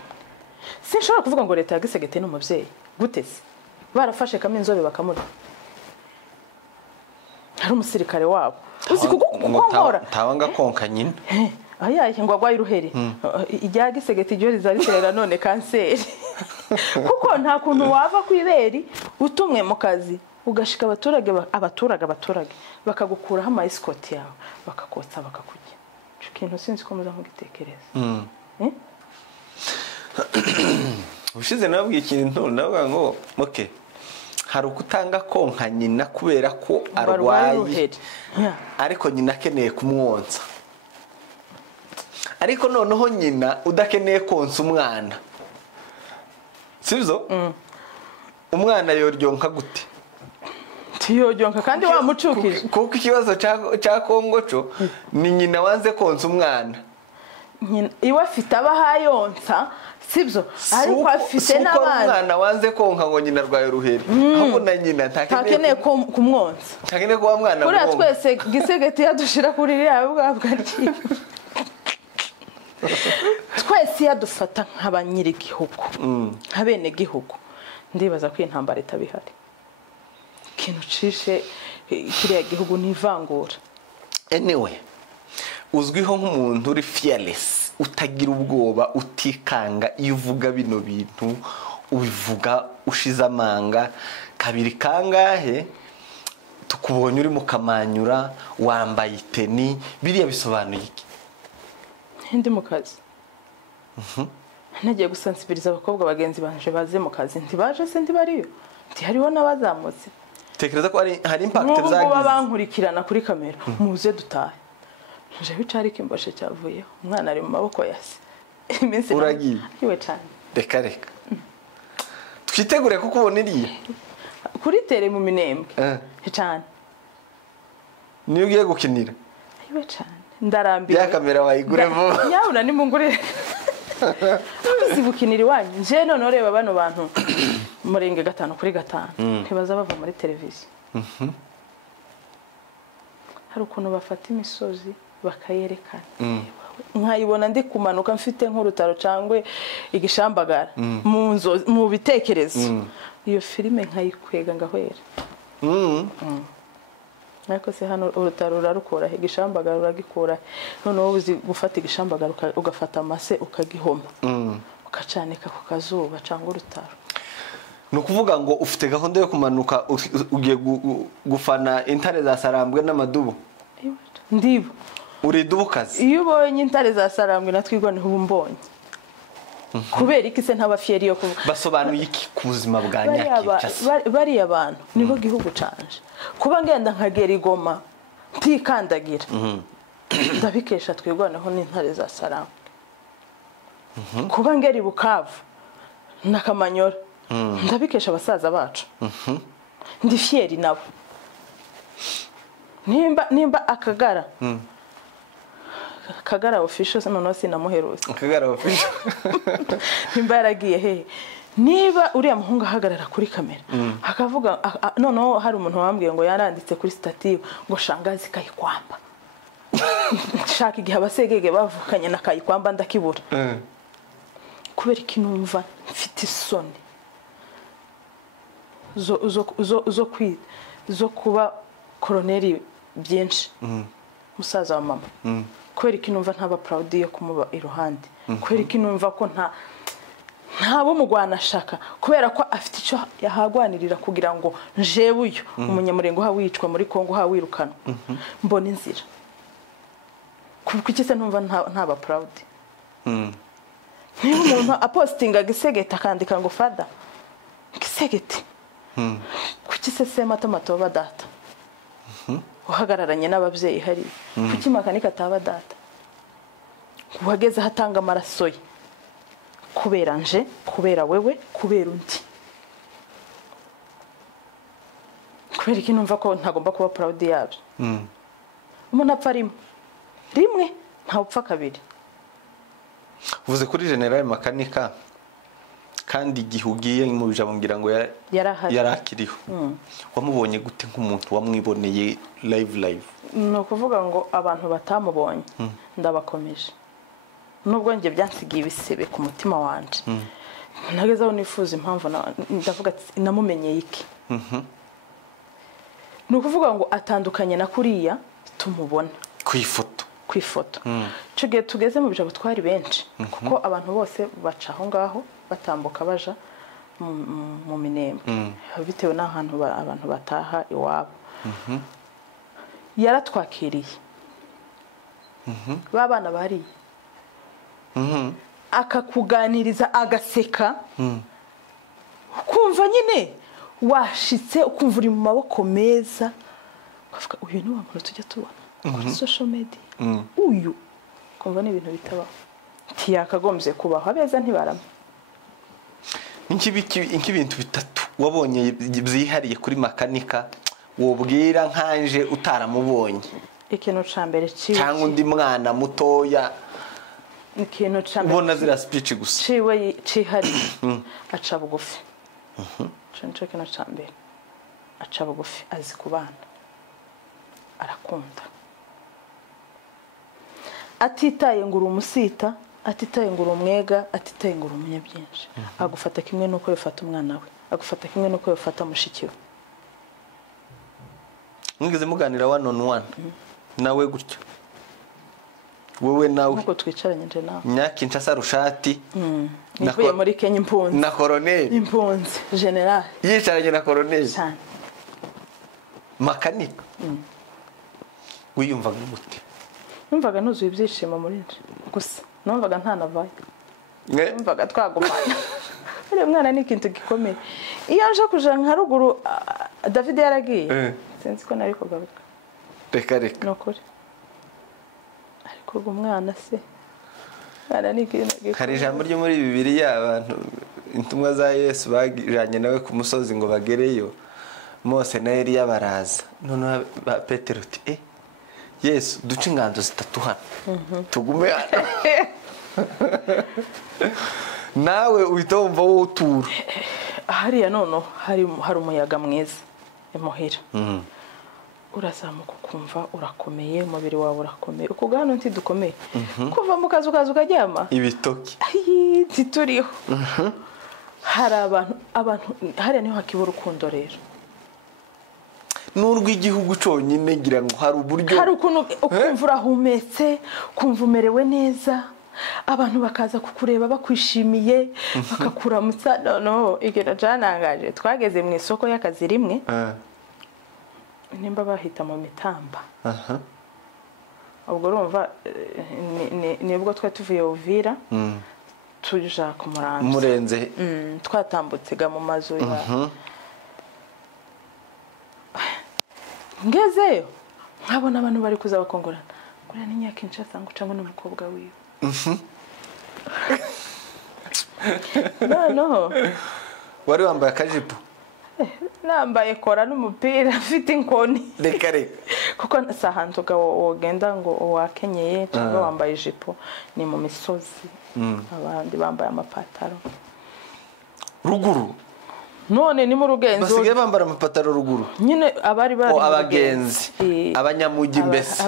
sinshobora kuvuga ngo leta yagisegete n'umuvyeyi gutese barafashe kaminzobe bakamura hari umusirikare wabo uzi kugukonkora ntawanga konka nyine ayaye ngo agwaye uruhere ijya gisegete iryo rizariterera none kanseri kuko nta kuntu wava kwiberi utumwe mu kazi ugashika abaturage bakagukuraho ama escort yawe bakakotsa bakakujya cyo kintu sinzi ko muza mugitekereza ushize nabwiye ikintu navuga ngo okay hari ukutanga konka nyina kubera ko arwaye ariko nyina akeneye kumwonsa ariko noneho nyina udakeneye konsa umwana sibyo umwana yoryonka gute tiyoryonka kandi wamucukije kuko ikibazo cya Kongo cyo ni nyina wanze konsa umwana iwe afite abahayonsa sibyo ariko afite n'abandi umwana wanze konka ngo nyina arwaye uruheri ahubwo na nyina ntakeneye kumwonsa ntakeneye ko wa mwana kuriya twese gisegeti yadushira kuri iriya bwabwa twese yadufata nk'abanyirigihugu nk'abenegihugu ndibaza ko intambara itabihari ikintu cishe kiriya gihugu n'ivangura anyway uzwiho nk'umuntu uri fearless utagira ubwoba utikanga iyo uvuga bino bintu ubivuga ushize amanga kabiri kangahe tukubonye uri mu kamanyura wambaye iteni biriya bisobanuye iki ndi mu kazi nagiye gusensibiliza abakobwa bagenzi banje baze mu kazi ntibaje se ndibariyo hariho n'abazamutse tekereza ko hari impact zagize zagize bankurikirana kuri kamera muze dutahe nje bicari kimboshe cyavuyeho umwana ari mu maboko yase iminsi uragiye iwe cyane reka twitegure kuko ubona iriya kuri tere mu minembwe cyane niyo ugiye gukinira iwe cyane ndarambiwe ya kamera wayigure vuba nyabuna ni mungure uzibukinira iwanyu nje none reba bano bantu murenge 5/5 ntibaza bava muri televiziyo hari ukuntu bafata imisozi bakayerekana nkayibona ndi kumanuka mfite nk'urutaro cyangwe igishambagara mu bitekerezo iyo filime nkayikwega ngahwera ariko se hano urutaro rurarukora igishambagara uragikora none wowe uzi gufata igishambagara ugafata amase ukagihoma ukacanika ku kazuba cyangwa urutaro ni ukuvuga ngo ufite gahunda yo kumanuka ugiye gufana intare za Sarambwe n'amadubu ndibo uri dubukazi iyo ubonye intare za Sarambwe natwigone ubu mbonye kubera iki se ntabafieri yo basobanuye iki ku buzima bwa nyakicase bari abantu niho gihugu canje kuba ngenda nkagera igoma ntikandagira ndabikesha twigwaneho n'intare za Sarambwe kuba ngera Bukavu nakamanyora ndabikesha abasaza bacu ndi fieri nabo nimba Kagara official none sinamuherose Kagara official nimba yaragiye he niba uriya muhungu ahagarara kuri kamera akavuga noneho hari umuntu wambwiye ngo yaranditse kuri statue ngo shangazi kayikwamba shaka igihe abasegege bavukanye na kayikwamba ndakibura kubera iki numva mfite isoni zo kuba koloneli byinshi musaza wa mama kubera iki numva ntaba proud yo kumuba iruhande kubera iki numva ko ntabo mugwana shaka kubera ko afite icyo yahagwanirira kugira ngo jewe uyu umunyamurengo hawicwa muri Kongo hawirukana mbona inzira kuko iki se numva ntaba proud niba umuntu apostinga gisegeta akandika ngo fada gisegete kuki se sema tomatoba data uhagararanye n'ababyeyi hari kuki makanika ataba data uhageze hatanga amaraso ye kubera nje kubera wewe kubera undi kubera iki numva ko ntagomba kuba proud yabyo umuntu apfa rimwe nta upfa kabiri uvuze kuri General Makanika kandi igihe ugiye mu bijabo ngira ngo yarakiriho wamubonye gute nk'umuntu wamwiboneye live no kuvuga ngo abantu batamubonye ndabakomeje nubwo nge byansigiye ibisebe ku mutima wanje nagezaho nifuza impamvu ndavuga namumenyeye iki no kuvuga ngo atandukanye na kuriya tumubona ku ifoto cyo tugeze mu bijabo twari benshi kuko abantu bose baca aho ngaho batambuka baja mu minembwe bitewe n'ahantu abantu bataha iwabo yaratwakiriye babana bari akakuganiriza agaseka ukumva nyine washitse ukumva uri mu maboko meza ukavuga uyu ni wa muntu tujya tubona kuri social media uyu kumva ni ibintu bitabaho ntiyakagombye kubaho abeza ntibarama nk'ibintu bitatu wabonye byihariye kuri makanika wobwira nkanje utaramubonye ikintu ca mbere ciwe cyangwa undi mwana mutoya ikintu ca mbere ubona zira speech gusa ciwe cihariye aca bugufi cyo kintu ca mbere aca bugufi azi kubana arakunda atitaye ngo uri umusita atitaye ngo uri umwega atitaye ngo uri umunyabyinshi agufata kimwe nuko yafata umwana we agufata kimwe nuko yafata mushiki we mwigeze muganira one on one nawe gutyo wowe nawe nuko twicaranye nje nawe Nyakinshasa Rushati nivuye muri Kenya impunzi na colonel impunzi general yicaranye na colonel cyane makanika wiyumvaga gute numvaga nuzuye ibyishimo muri nje gusa numvaga ntanavaye numvaga twagumana uriya mwana ni ikintu gikomeye iyo nje kuja nka ruguru David yaragiye sinzi ko nari kugaruka reka nokuri ariko umwana se ara ni ikintu gikomeye hari ijambo ryo muri Bibiliya abantu intumwa za Yesu bagiranye nawe ku musozi ngo bagereyo Mose na Eliya baraza none Petero ati Yesu duce inganzo zitatu hano tugume hano nawe uhita wumva wowe utura hariya nono hari umuyaga mwiza imuhira urazamuka ukumva urakomeye umubiri wawe urakomeye ukuga hano ntidukomeye kuva mu kazu ukaryama ibitoki tituriho hari abantu hariya niho hakibura urukundo rero n'urw'igihugu cyonyine ngira ngo hari uburyo hari ukuntu ukumva urahumetse ukumva umerewe neza abantu bakaza kukureba bakwishimiye bakakuramutsa no ikintu cyanangaje twageze mu isoko y'akazi rimwe nimba bahita mu mitamba ubwo urumva nibwo twa tuvuye Uvira tuja ku murenze twatambutse mu mazu ya ngezeyo nkabona abantu bari kuza bakongorana kuriya ni Nyakinshasa ngo cyangwa n'umukobwa wiwe no wari wambaye akajipo nambaye kora n'umupira afite inkoni reka kuko sahantuga wogenda ngo wakenyeye cyangwa wambaye ijipo ni mu misozi abandi bambaye amapataro ruguru none ni mu rugenzo basigaye bambara amapataro ruguru nyine abari bari abagenzi abanyamugi mbese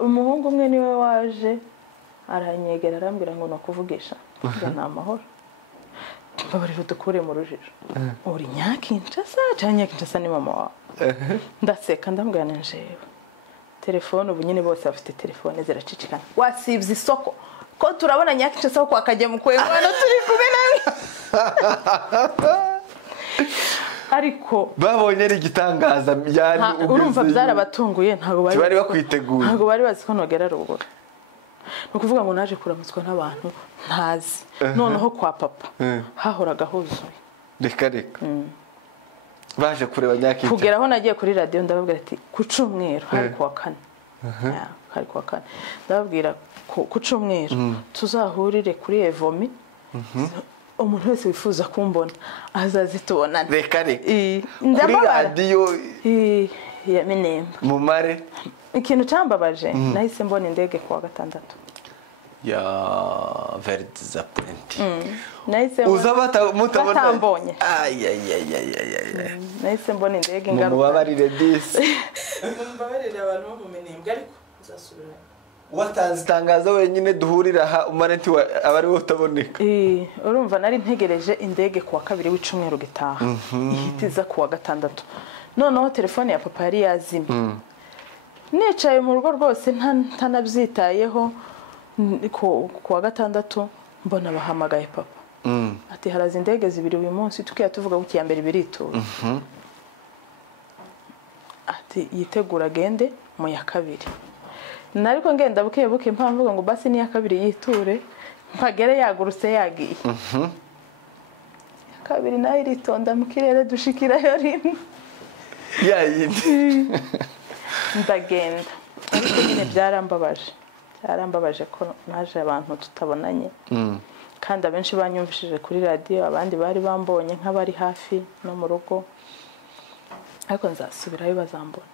umuhungu umwe niwe waje aranyegera arambwira ngo nakuvugisha nta mahoro babarira dukure mu rujijo uri Nyakinshasa cyangwa Nyakinshasa ni mama wawe ndaseka ndambwira njewe telefone ubu nyine bose bafite telefone ziracicikana wasibye isoko ko turabona Nyakinshasa ko akajya mu kwengwana turi kumwe nawe ariko babonye ari igitangaza byari urumva byarabatunguye ntago bari bakwiteguye ntago bari bazi ko nogera ruguru nukuvuga ngo naje kuramutswa n'abantu ntazi noneho kwa papa hahoraga huzuye reka baje kureba Nyakinshasa kugeraho nagiye kuri radio ndababwira ati ku cyumweru hari kuwa kane hari kuwa kane ndababwira ku cyumweru tuzahurire kuri Evomi umuntu wese wifuza kumbona azazitubonana reka kuri radio ya Minemba mu mare ikintu cyambabaje nahise mbona indege kuwa gatandatu ya very disappointing nahise mutabona tambonye nahise mbona indege ngaruka mubabarire disi mubabarire abantu bo mu Minembwe ariko uzasubira watanze itangazo wenyine duhurira aha umarenti abari utaboneka urumva nari ntegereje indege kuwa kabiri w'icumweru gitaha ihitiza kuwa gatandatu noneho telefone ya papa yari yazimye nicaye mu rugo rwose ntanabyitayeho kuwa gatandatu mbona bahamagaye papa ati haraza indege zibiri uyu munsi tukiya tuvuga ko iya mbere biritura ati yitegura agende mu ya kabiri nariko ngenda buke mpamvuga ngo basi ni ya kabiri yiture mpagere yagurutse yagiye kabiri nayo iritonda mu kirere dushikirayo rimwe yayindi ndagenda ariko nyine byarambabaje yarambabaje ko naje abantu tutabonanye kandi abenshi banyumvishije kuri radio abandi bari bambonye nk'abari hafi no mu rugo ariko nzasubirayo bazambona.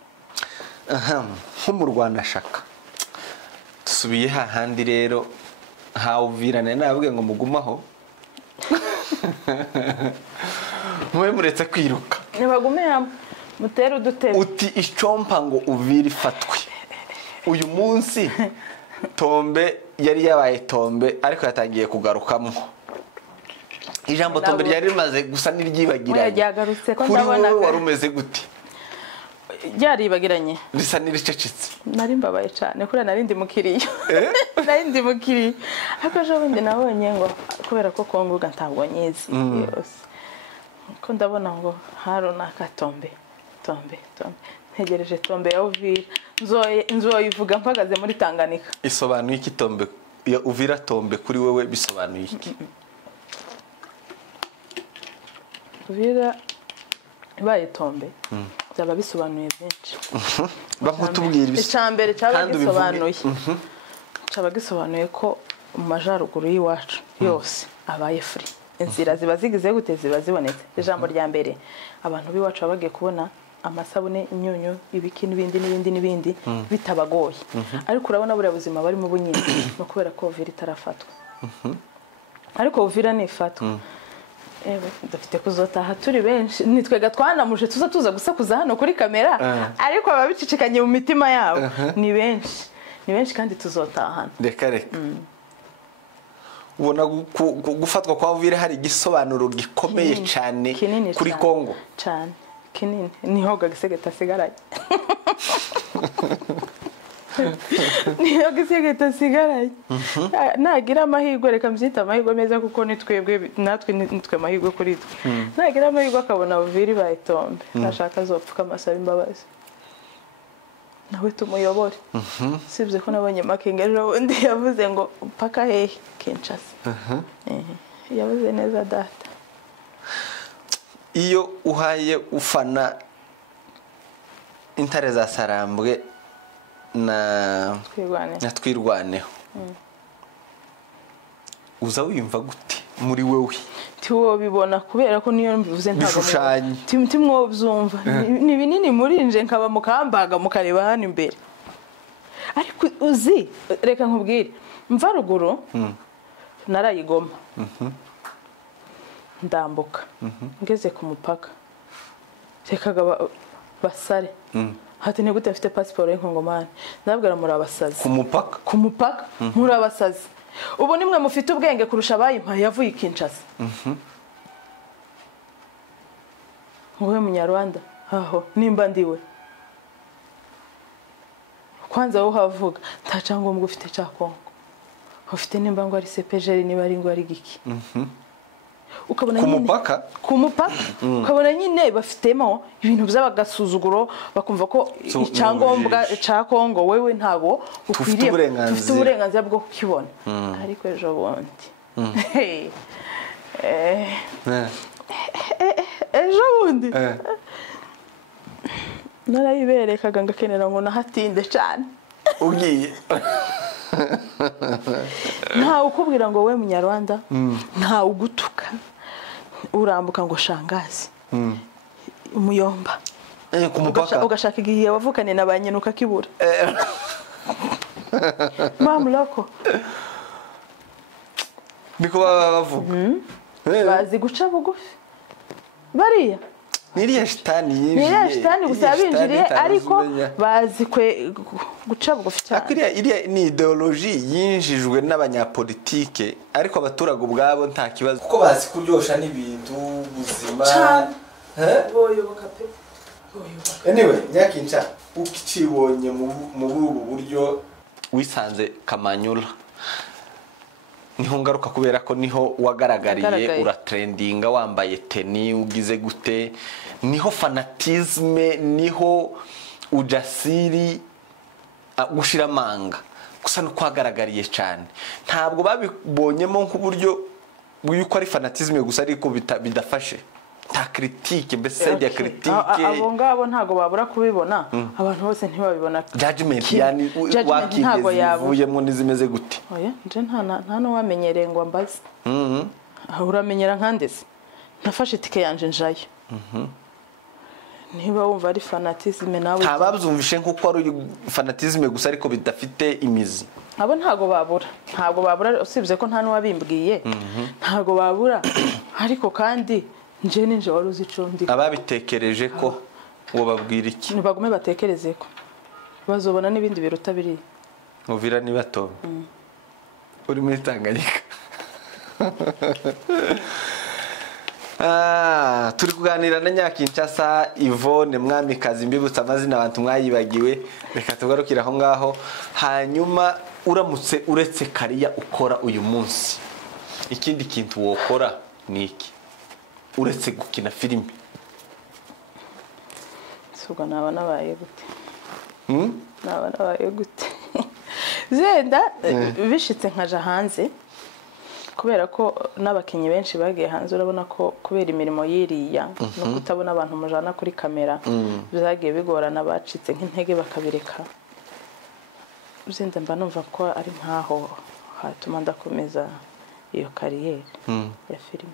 nk'umurwanashaka dusubiye hahandi rero hawuvirane nabwe ngo mugumaho mwe muretse kwiruka nibagume hamwe mutera udutebe uti icompa ngo uvire ifatwe uyu munsi Tombe yari yabaye Tombe ariko yatangiye kugarukamo ijambo Tombe ryari rimaze gusa n'iryibagiranye yagarutse ko kuri ndabona wowe warumeze gute ryaribagiranye risa n'iricecetse nari mbabaye cyane kuri narindi mukiriyo narindi mukiriyo ariko jo bindi nabonye ngo kubera ko konguga ntabwo nyizi yose ko ndabona ngo harunaka Tombe ntegereje Tombe ya Uvira nzoyivuga mpagaze muri Tanganyika. Isobanuye iki Tombe ya Uvira Tombe kuri wewe bisobanuye iki? Uvira ibaye Tombe byaba bisobanuye byinshi bamutubwira icambere cyaba gisobanuye cyaba gisobanuye ko mu majaruguru y'iwacu yose abaye free inzira ziba zigize gute ziba zibonetse. Ijambo rya mbere abantu biwacu bagiye kubona amasabune imyunyu ibiki n'ibindi bitabagoye ariko urabona buri buzima bari mu bunyine no kubera ko Uvira itarafatwa ariko Uvira nifatwa dufite kuzotaha turi benshi nitwega twanamuje tuza gusakuza hano kuri kamera ariko ababicicikanye mu mitima yabo ni benshi kandi tuzotahana reka ubona gufatwa kwa Uvira hari igisobanuro gikomeye cyane kuri Kongo cyane kinini niho gagisegeta sigaraye niyo gisegeta sigaraye nagira amahirwe reka mbyita amahirwe meza kuko nitwebwe nitwe amahirwe kuri twe nagira amahirwe akabona Uvira ibaye Tombe nashaka azopfuka amasaba imbabazi nawe tumuyobore sibye ko nabonye Makenga ejo undi yavuze ngo paka hehe Kinshasa yavuze neza data. Iyo uhaye ufana Intare za Sarambwe na Twirwaneho uza wiyumva gute muri wewe? Tiwo bibona kubera ko niyo mbivuze ntabwo timwo byumva ni binini muri nje nkaba mukambaga mukareba hano imbere ariko uzi reka nkubwire mva ruguru narayigoma ndambuka ngeze ku mupaka rekaga basare hati ne gute afite passport y'Inkongomani ndabwira muri abasazi ku mupaka muri abasazi ubu nimwe mufite ubwenge kurusha abayimpa yavuye Kinshasa wowe munyarwanda aho nimba ndiwe kwanza wo havuga ntacanga ngo ufite cya Kongo ufite nimba ngo ari CPGL niba ari ngo ari giki ukabona nyine ku mupaka ukabona nyine bafitemo ibintu by'abagasuzuguro bakumva ko icyangombwa cya Kongo wewe ntago ukwiriye ufite uburenganzira bwo kukibona ariko ejo bundi ejo bundi narayiberekaga ngakenera ngo nahatinde cyane ugiye nta ukubwira ngo we munyarwanda nta ugutuka urambuka ngo shangazi umuyomba ku mupaka ugashaka igihe wavukane na banyenuka kibura mamloko niko bavuga bazi guca bugufi bariya niriya shitani gusa binjiriye ariko bazi guca bugufi cyane. Iriya ni ideology yinjijwe n'abanyapolitike ariko abaturage ubwabo nta kibazo kuko bazi kuryosha n'ibintu buzima boyoboka pe anyway nyakinca ukicibonye mu bubu buryo wisanze Kamanyula niho ngaruka kubera ko niho wagaragariye uratrendinga wambaye teni ugize gute niho fanatisme niho ujasiri gushira manga gusa no kwagaragariye cyane ntabwo babibonyemo nk'uburyo bw'uko ari fanatisme gusa ariko bidafashe nta critique mbese side ya critique abo ngabo ntago babura kubibona abantu bose ntibabibona judgment yani ntago wakigezivuyemo nizimeze gute oya nje nta no wamenyereye ngo mbaze aho uramenyera nkandese nafashe itike yanje njayo niba wumva ari fanatisme nawe ntababyumvishe nkuko ari fanatisme gusa ariko bidafite imizi abo ntago babura usibye ko nta n'uwabimbwiye ntago babura ariko kandi nje ninje wari uzicundi ababitekereje ko uwo babwira iki nibagume batekereze ko bazobona n'ibindi biruta biri Uvira ni bato uri muri Tanganyika turi kuganira na Nyakinshasa Yvonne Mwamikazi mbibutsa amazina abantu mwayibagiwe reka tugarukira aho ngaho hanyuma uramutse uretse kariya ukora uyu munsi ikindi kintu wokora ni iki uretse gukina filime suga naba nabaye gute naba nabaye gute zenda bishitse nkaja hanze kubera ko n'abakinyi benshi bagiye hanze urabona ko kubera imirimo yiriya no kutabona abantu mujana kuri kamera byagiye bigorana bacitse nk'intege bakabireka zenda mba numva ko ari nkaho hatuma ndakomeza iyo kariyeri ya filime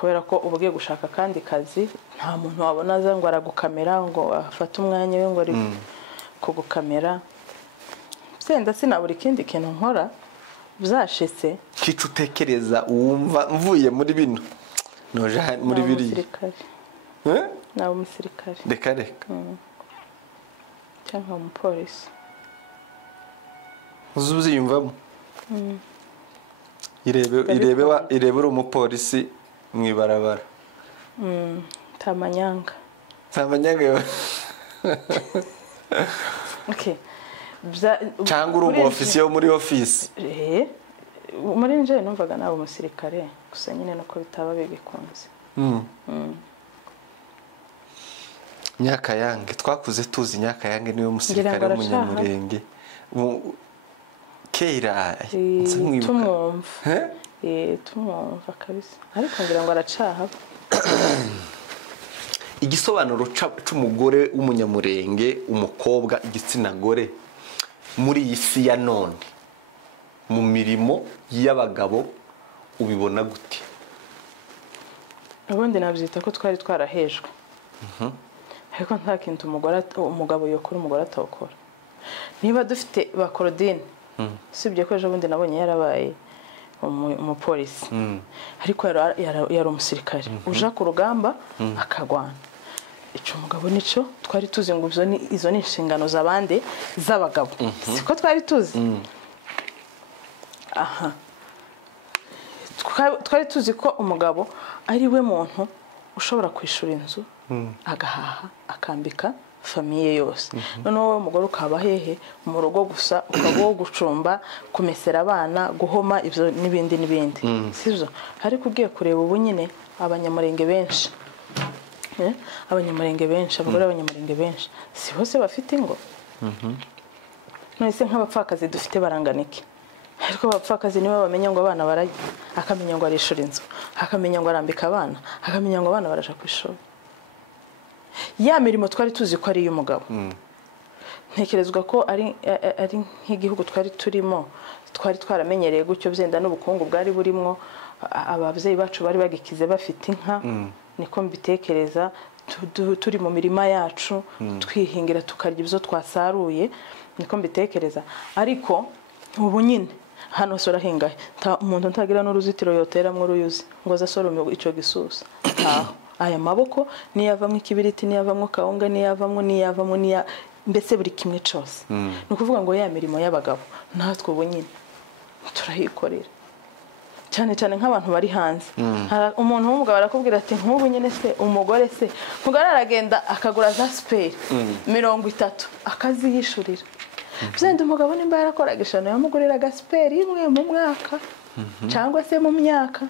kubera ko ubugiye gushaka kandi kazi nta muntu wabona za ngo aragukamera ngo afate umwanya we ngo ari kugukamera zenda sinabura ikindi kintu nkora byashitse kicu tekereza wumva mvuye muri bino noje muri biri nawo umusirikare reka cyangwa umupolisi uzuziyumvamo irebe uri umupolisi mwibarabara tamanyanga okay cyangwa uri umuofisiye wo muri office muri nje numvaga nawe umusirikare gusa nyine nuko bitaba bigikunze Nyakayange twakuze tuzi Nyakayange niwe musirikare w'umunyamurenge kera tumwumva kabisa ariko ngira ngo aracaha igisobanuro c'umugore w'umunyamurenge umukobwa igitsina gore muri iyi si ya none mu mirimo y'abagabo ubibona gute ubundi nabyita ko twari twarahejwe ariko nta kintu umugabo yokora umugore atawukora niba dufite ba Claudine sibye ko ejo bundi nabonye yarabaye umupolisi ariko yari umusirikare uja ku rugamba akagwana ico umugabo nico twari tuzi ngo izo ni inshingano z'abande z'abagabo siko twari tuzi twari tuzi ko umugabo ari we muntu ushobora kwishura inzu agahaha akambika famiye yose none wowe umugore ukaba hehe mu rugo gusa ukaba gucumba kumesera abana guhoma ibyo n'ibindi sivyo ariko ugiye kureba ubu nyine abanyamurenge benshi abagore abanyamurenge benshi si bose bafite ingo none nk'abapfakazi dufite baranganike ariko abapfakazi niba bamenya ngo abana barajya akamenya ngo arishura inzu akamenya ngo arambika abana akamenya ngo abana baraja kwishura ya mirimo twari tuzi ko ari y'umugabo ntekerezwa ko ari nk'igihugu twari turimo twari twaramenyereye gutyo byenda n'ubukungu bwari burimo ababyeyi bacu bari bagikize bafite inka niko mbitekereza turi mu mirima yacu twihingira tukarya ibyo twasaruye niko mbitekereza ariko ubu nyine hano sora hingahe umuntu ntagira n'uruzitiro yoteramwe uruyuzi ngo azasorome ico gisusa aya maboko niyavamwe ikibiriti niyavamwe kawunga niyavamwe mbese buri kimwe cyose nukuvuga ngo ya mirimo y'abagabo natwe ubu nyine turahikorera cyane nk'abantu bari hanze umuntu w'umugabo arakubwira ati nk'ubu nyine se umugore aragenda akagura za spare 30 akaziyishurira byenda umugabo nimba yarakoraga ishano yamugurira gasperi imwe mu mwaka cyangwa se mu myaka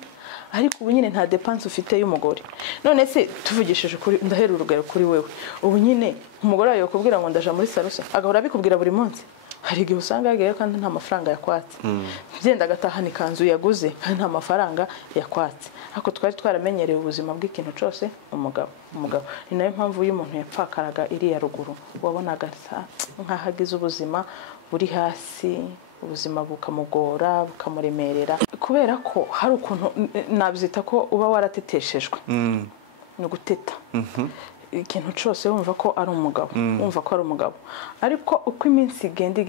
ariko ubu nyine nta dépense ufite y'umugore none se tuvugishije kuri ndahera urugero kuri wewe ubu nyine umugore ayo kubwira ngo ndaja muri salusa agahora bikubwira buri munsi hari igihe usanga yagiye kandi nta mafaranga yakwatse byenda agatahana ikanzu yaguze kandi nta mafaranga yakwatse ariko twari twaramenyereye ubuzima bw'ikintu cyose umugabo ni nayo mpamvu uyu muntu yapfakaraga iriya ruguru wabonaga nk'ahagize ubuzima buri hasi ubuzima bukamugora bukamuremerera kubera ko hari ukuntu nabyita ko uba warateteshejwe ni uguteta ikintu cyose wumva ko ari umugabo ariko uko iminsi igenda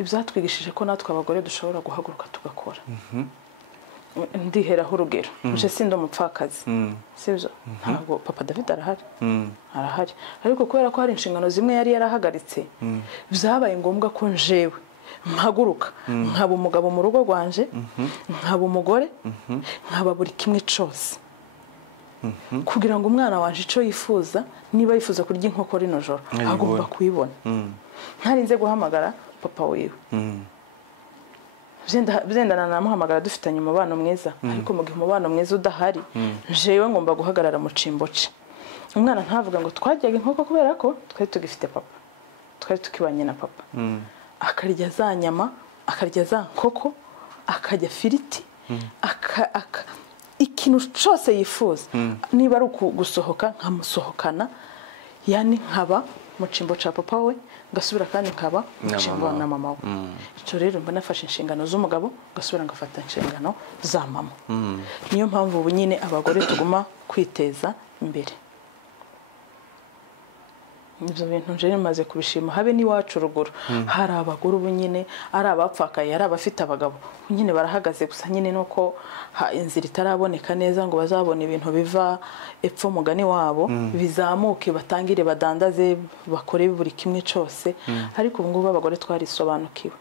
ibyatwigishije ko natwe abagore dushobora guhaguruka tugakora ndiheraho urugero nje sindi umupfakazi sibyo ntabwo papa David arahari ariko kubera ko hari inshingano zimwe yari yarahagaritse byabaye ngombwa ko njewe mpaguruka nkaba umugabo mu rugo rwanje nkaba umugore nkaba buri kimwe cyose kugira ngo umwana wanje ico yifuza niba yifuza kurya inkoko rino joro agomba kuyibona ntarinze guhamagara papa wiwe byendana namuhamagara dufitanye umubano mwiza ariko mu gihe umubano mwiza udahari jewe ngomba guhagarara mu cimboce umwana ntavuga ngo twajyaga inkoko kubera ko twari tugifite papa twari tukibanye na papa akarya za nyama akarya za nkoko akarya firiti ikintu cyose yifuza niba ari gusohoka nkamusohokana yani nkaba mu cimbo ca papa we ngasubira kandi nkaba mu cimbo na mama we icyo rero mba nafashe inshingano z'umugabo ngasubira ngafata inshingano za mama niyo mpamvu ubu nyine abagore tuguma kwiteza imbere ibyo bintu nje maze kubishima habe n'iwacu ruguru hari abagore ubu nyine ari abapfakaye ari abafite abagabo nyine barahagaze gusa nyine nuko inzira itaraboneka neza ngo bazabone ibintu biva epfo mugani wabo bizamuke batangire badandaze bakore buri kimwe cyose ariko ubu ngubu abagore twarisobanukiwe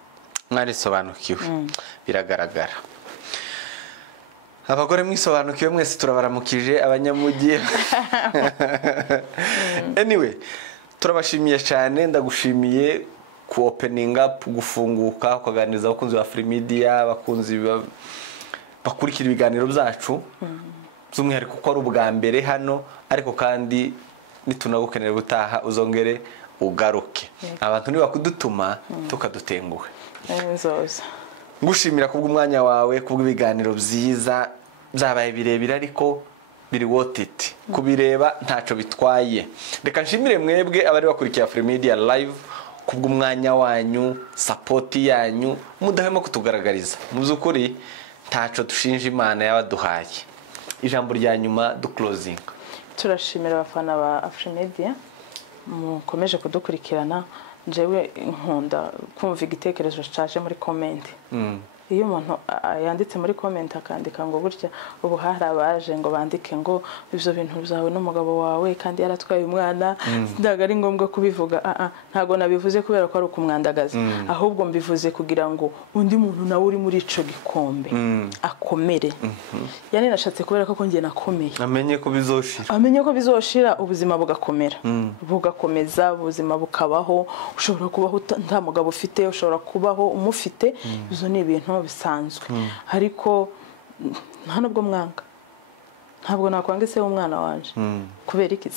biragaragara abagore mwisobanukiwe mwese turabaramukije abanyamujyi anyway turabashimiye cyane ndagushimiye ku opening up gufunguka ukaganiriza abakunzi ba Free Media abakunzi bakurikira ibiganiro byacu by'umwihariko ko ari ubwa mbere hano ariko kandi nitunagukenera gutaha uzongere ugaruke abantu ni bakudutuma tukadutenguhe ngushimira kubw'umwanya wawe kubw'ibiganiro byiza byabaye birebire ariko biri wotiti kubireba ntaco bitwaye reka nshimire mwebwe abari bakurikiye Free Media live kubw'umwanya wanyu support yanyu mudahema kutugaragariza mu byukuri ntaco dushinja Imana yabaduhaye ijambo rya nyuma du closing turashimira abafana ba Free Media mukomeje kudukurikirana jewe nkunda kumva igitekerezo cyaje muri comment iyo umuntu yanditse muri comment akandika ngo gutya ubu hari abaje ngo bandike ngo ivyo bintu byawe n'umugabo wawe kandi yaratwaye umwana ndaga ari ngombwa kubivuga ntago nabivuze kubera ko ari ukumwandagaza ahubwo mbivuze kugira ngo undi muntu nawe uri muri ico gikombe akomere yani nashatse kubera ko ngiye nakomeye amenye ko bizoshira ubuzima bugakomera bugakomeza ubuzima bukabaho ushobora kubaho nta mugabo ufite ushobora kubaho umufite izo ni ibintu bisanzwe ariko nta nubwo mwanga ntabwo nakwanga se umwana wanje kubera iki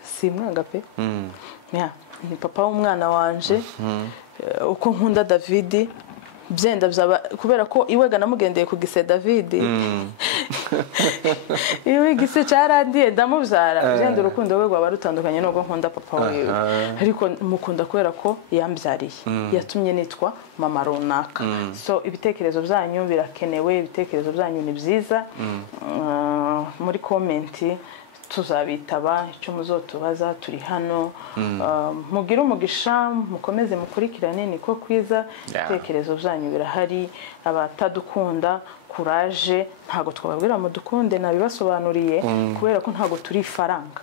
si mwanga pe ni papa w'umwana wanje uko nkunda David byenda byaba kubera ko iwega namugendeye ku gise David iwe gise cyarandiye ndamubyara byenda urukundo we rwaba rutandukanye n'ubwo nkunda papa wewe ariko mukunda kubera ko yambyariye yatumye nitwa mama runaka so ibitekerezo byanyu birakenewe ibitekerezo byanyu ni byiza muri comment tuzabitaba icyo muzotubaza turi hano mugira umugisha mukomeze mukurikirane niko kwiza ibitekerezo byanyu birahari abatadukunda courage ntago twababwira mu dukunde nabibasobanuriye kubera ko ntago turi faranga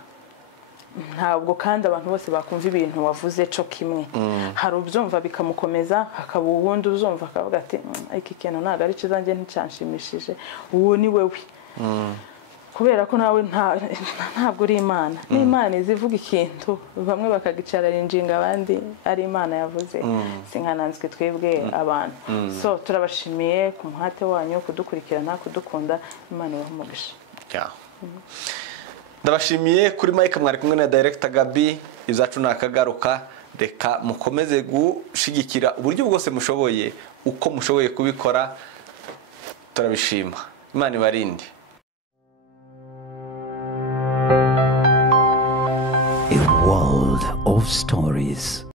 ntabwo kandi abantu bose bakumva ibintu wavuze cyo kimwe hari ubyumva bikamukomeza hakaba uwundi uzumva akavuga ati iki kintu ntago ari cyo nticyanshimishije uwo ni wewe kubera ko nawe ntabwo uri Imana n'Imana izivuga ikintu bamwe bakagicara rinjinga abandi ari Imana yavuze sinkananzwe twebwe abantu so turabashimiye ku muhate wanyu kudukurikirana kudukunda Imana ibahumugisha ndabashimiye kuri Mike mwari kumwe na Director Gabi izacu nakagaruka reka mukomeze gushigikira uburyo bwose mushoboye, uko mushoboye kubikora turabishima. Imana ibarinde. A world of stories.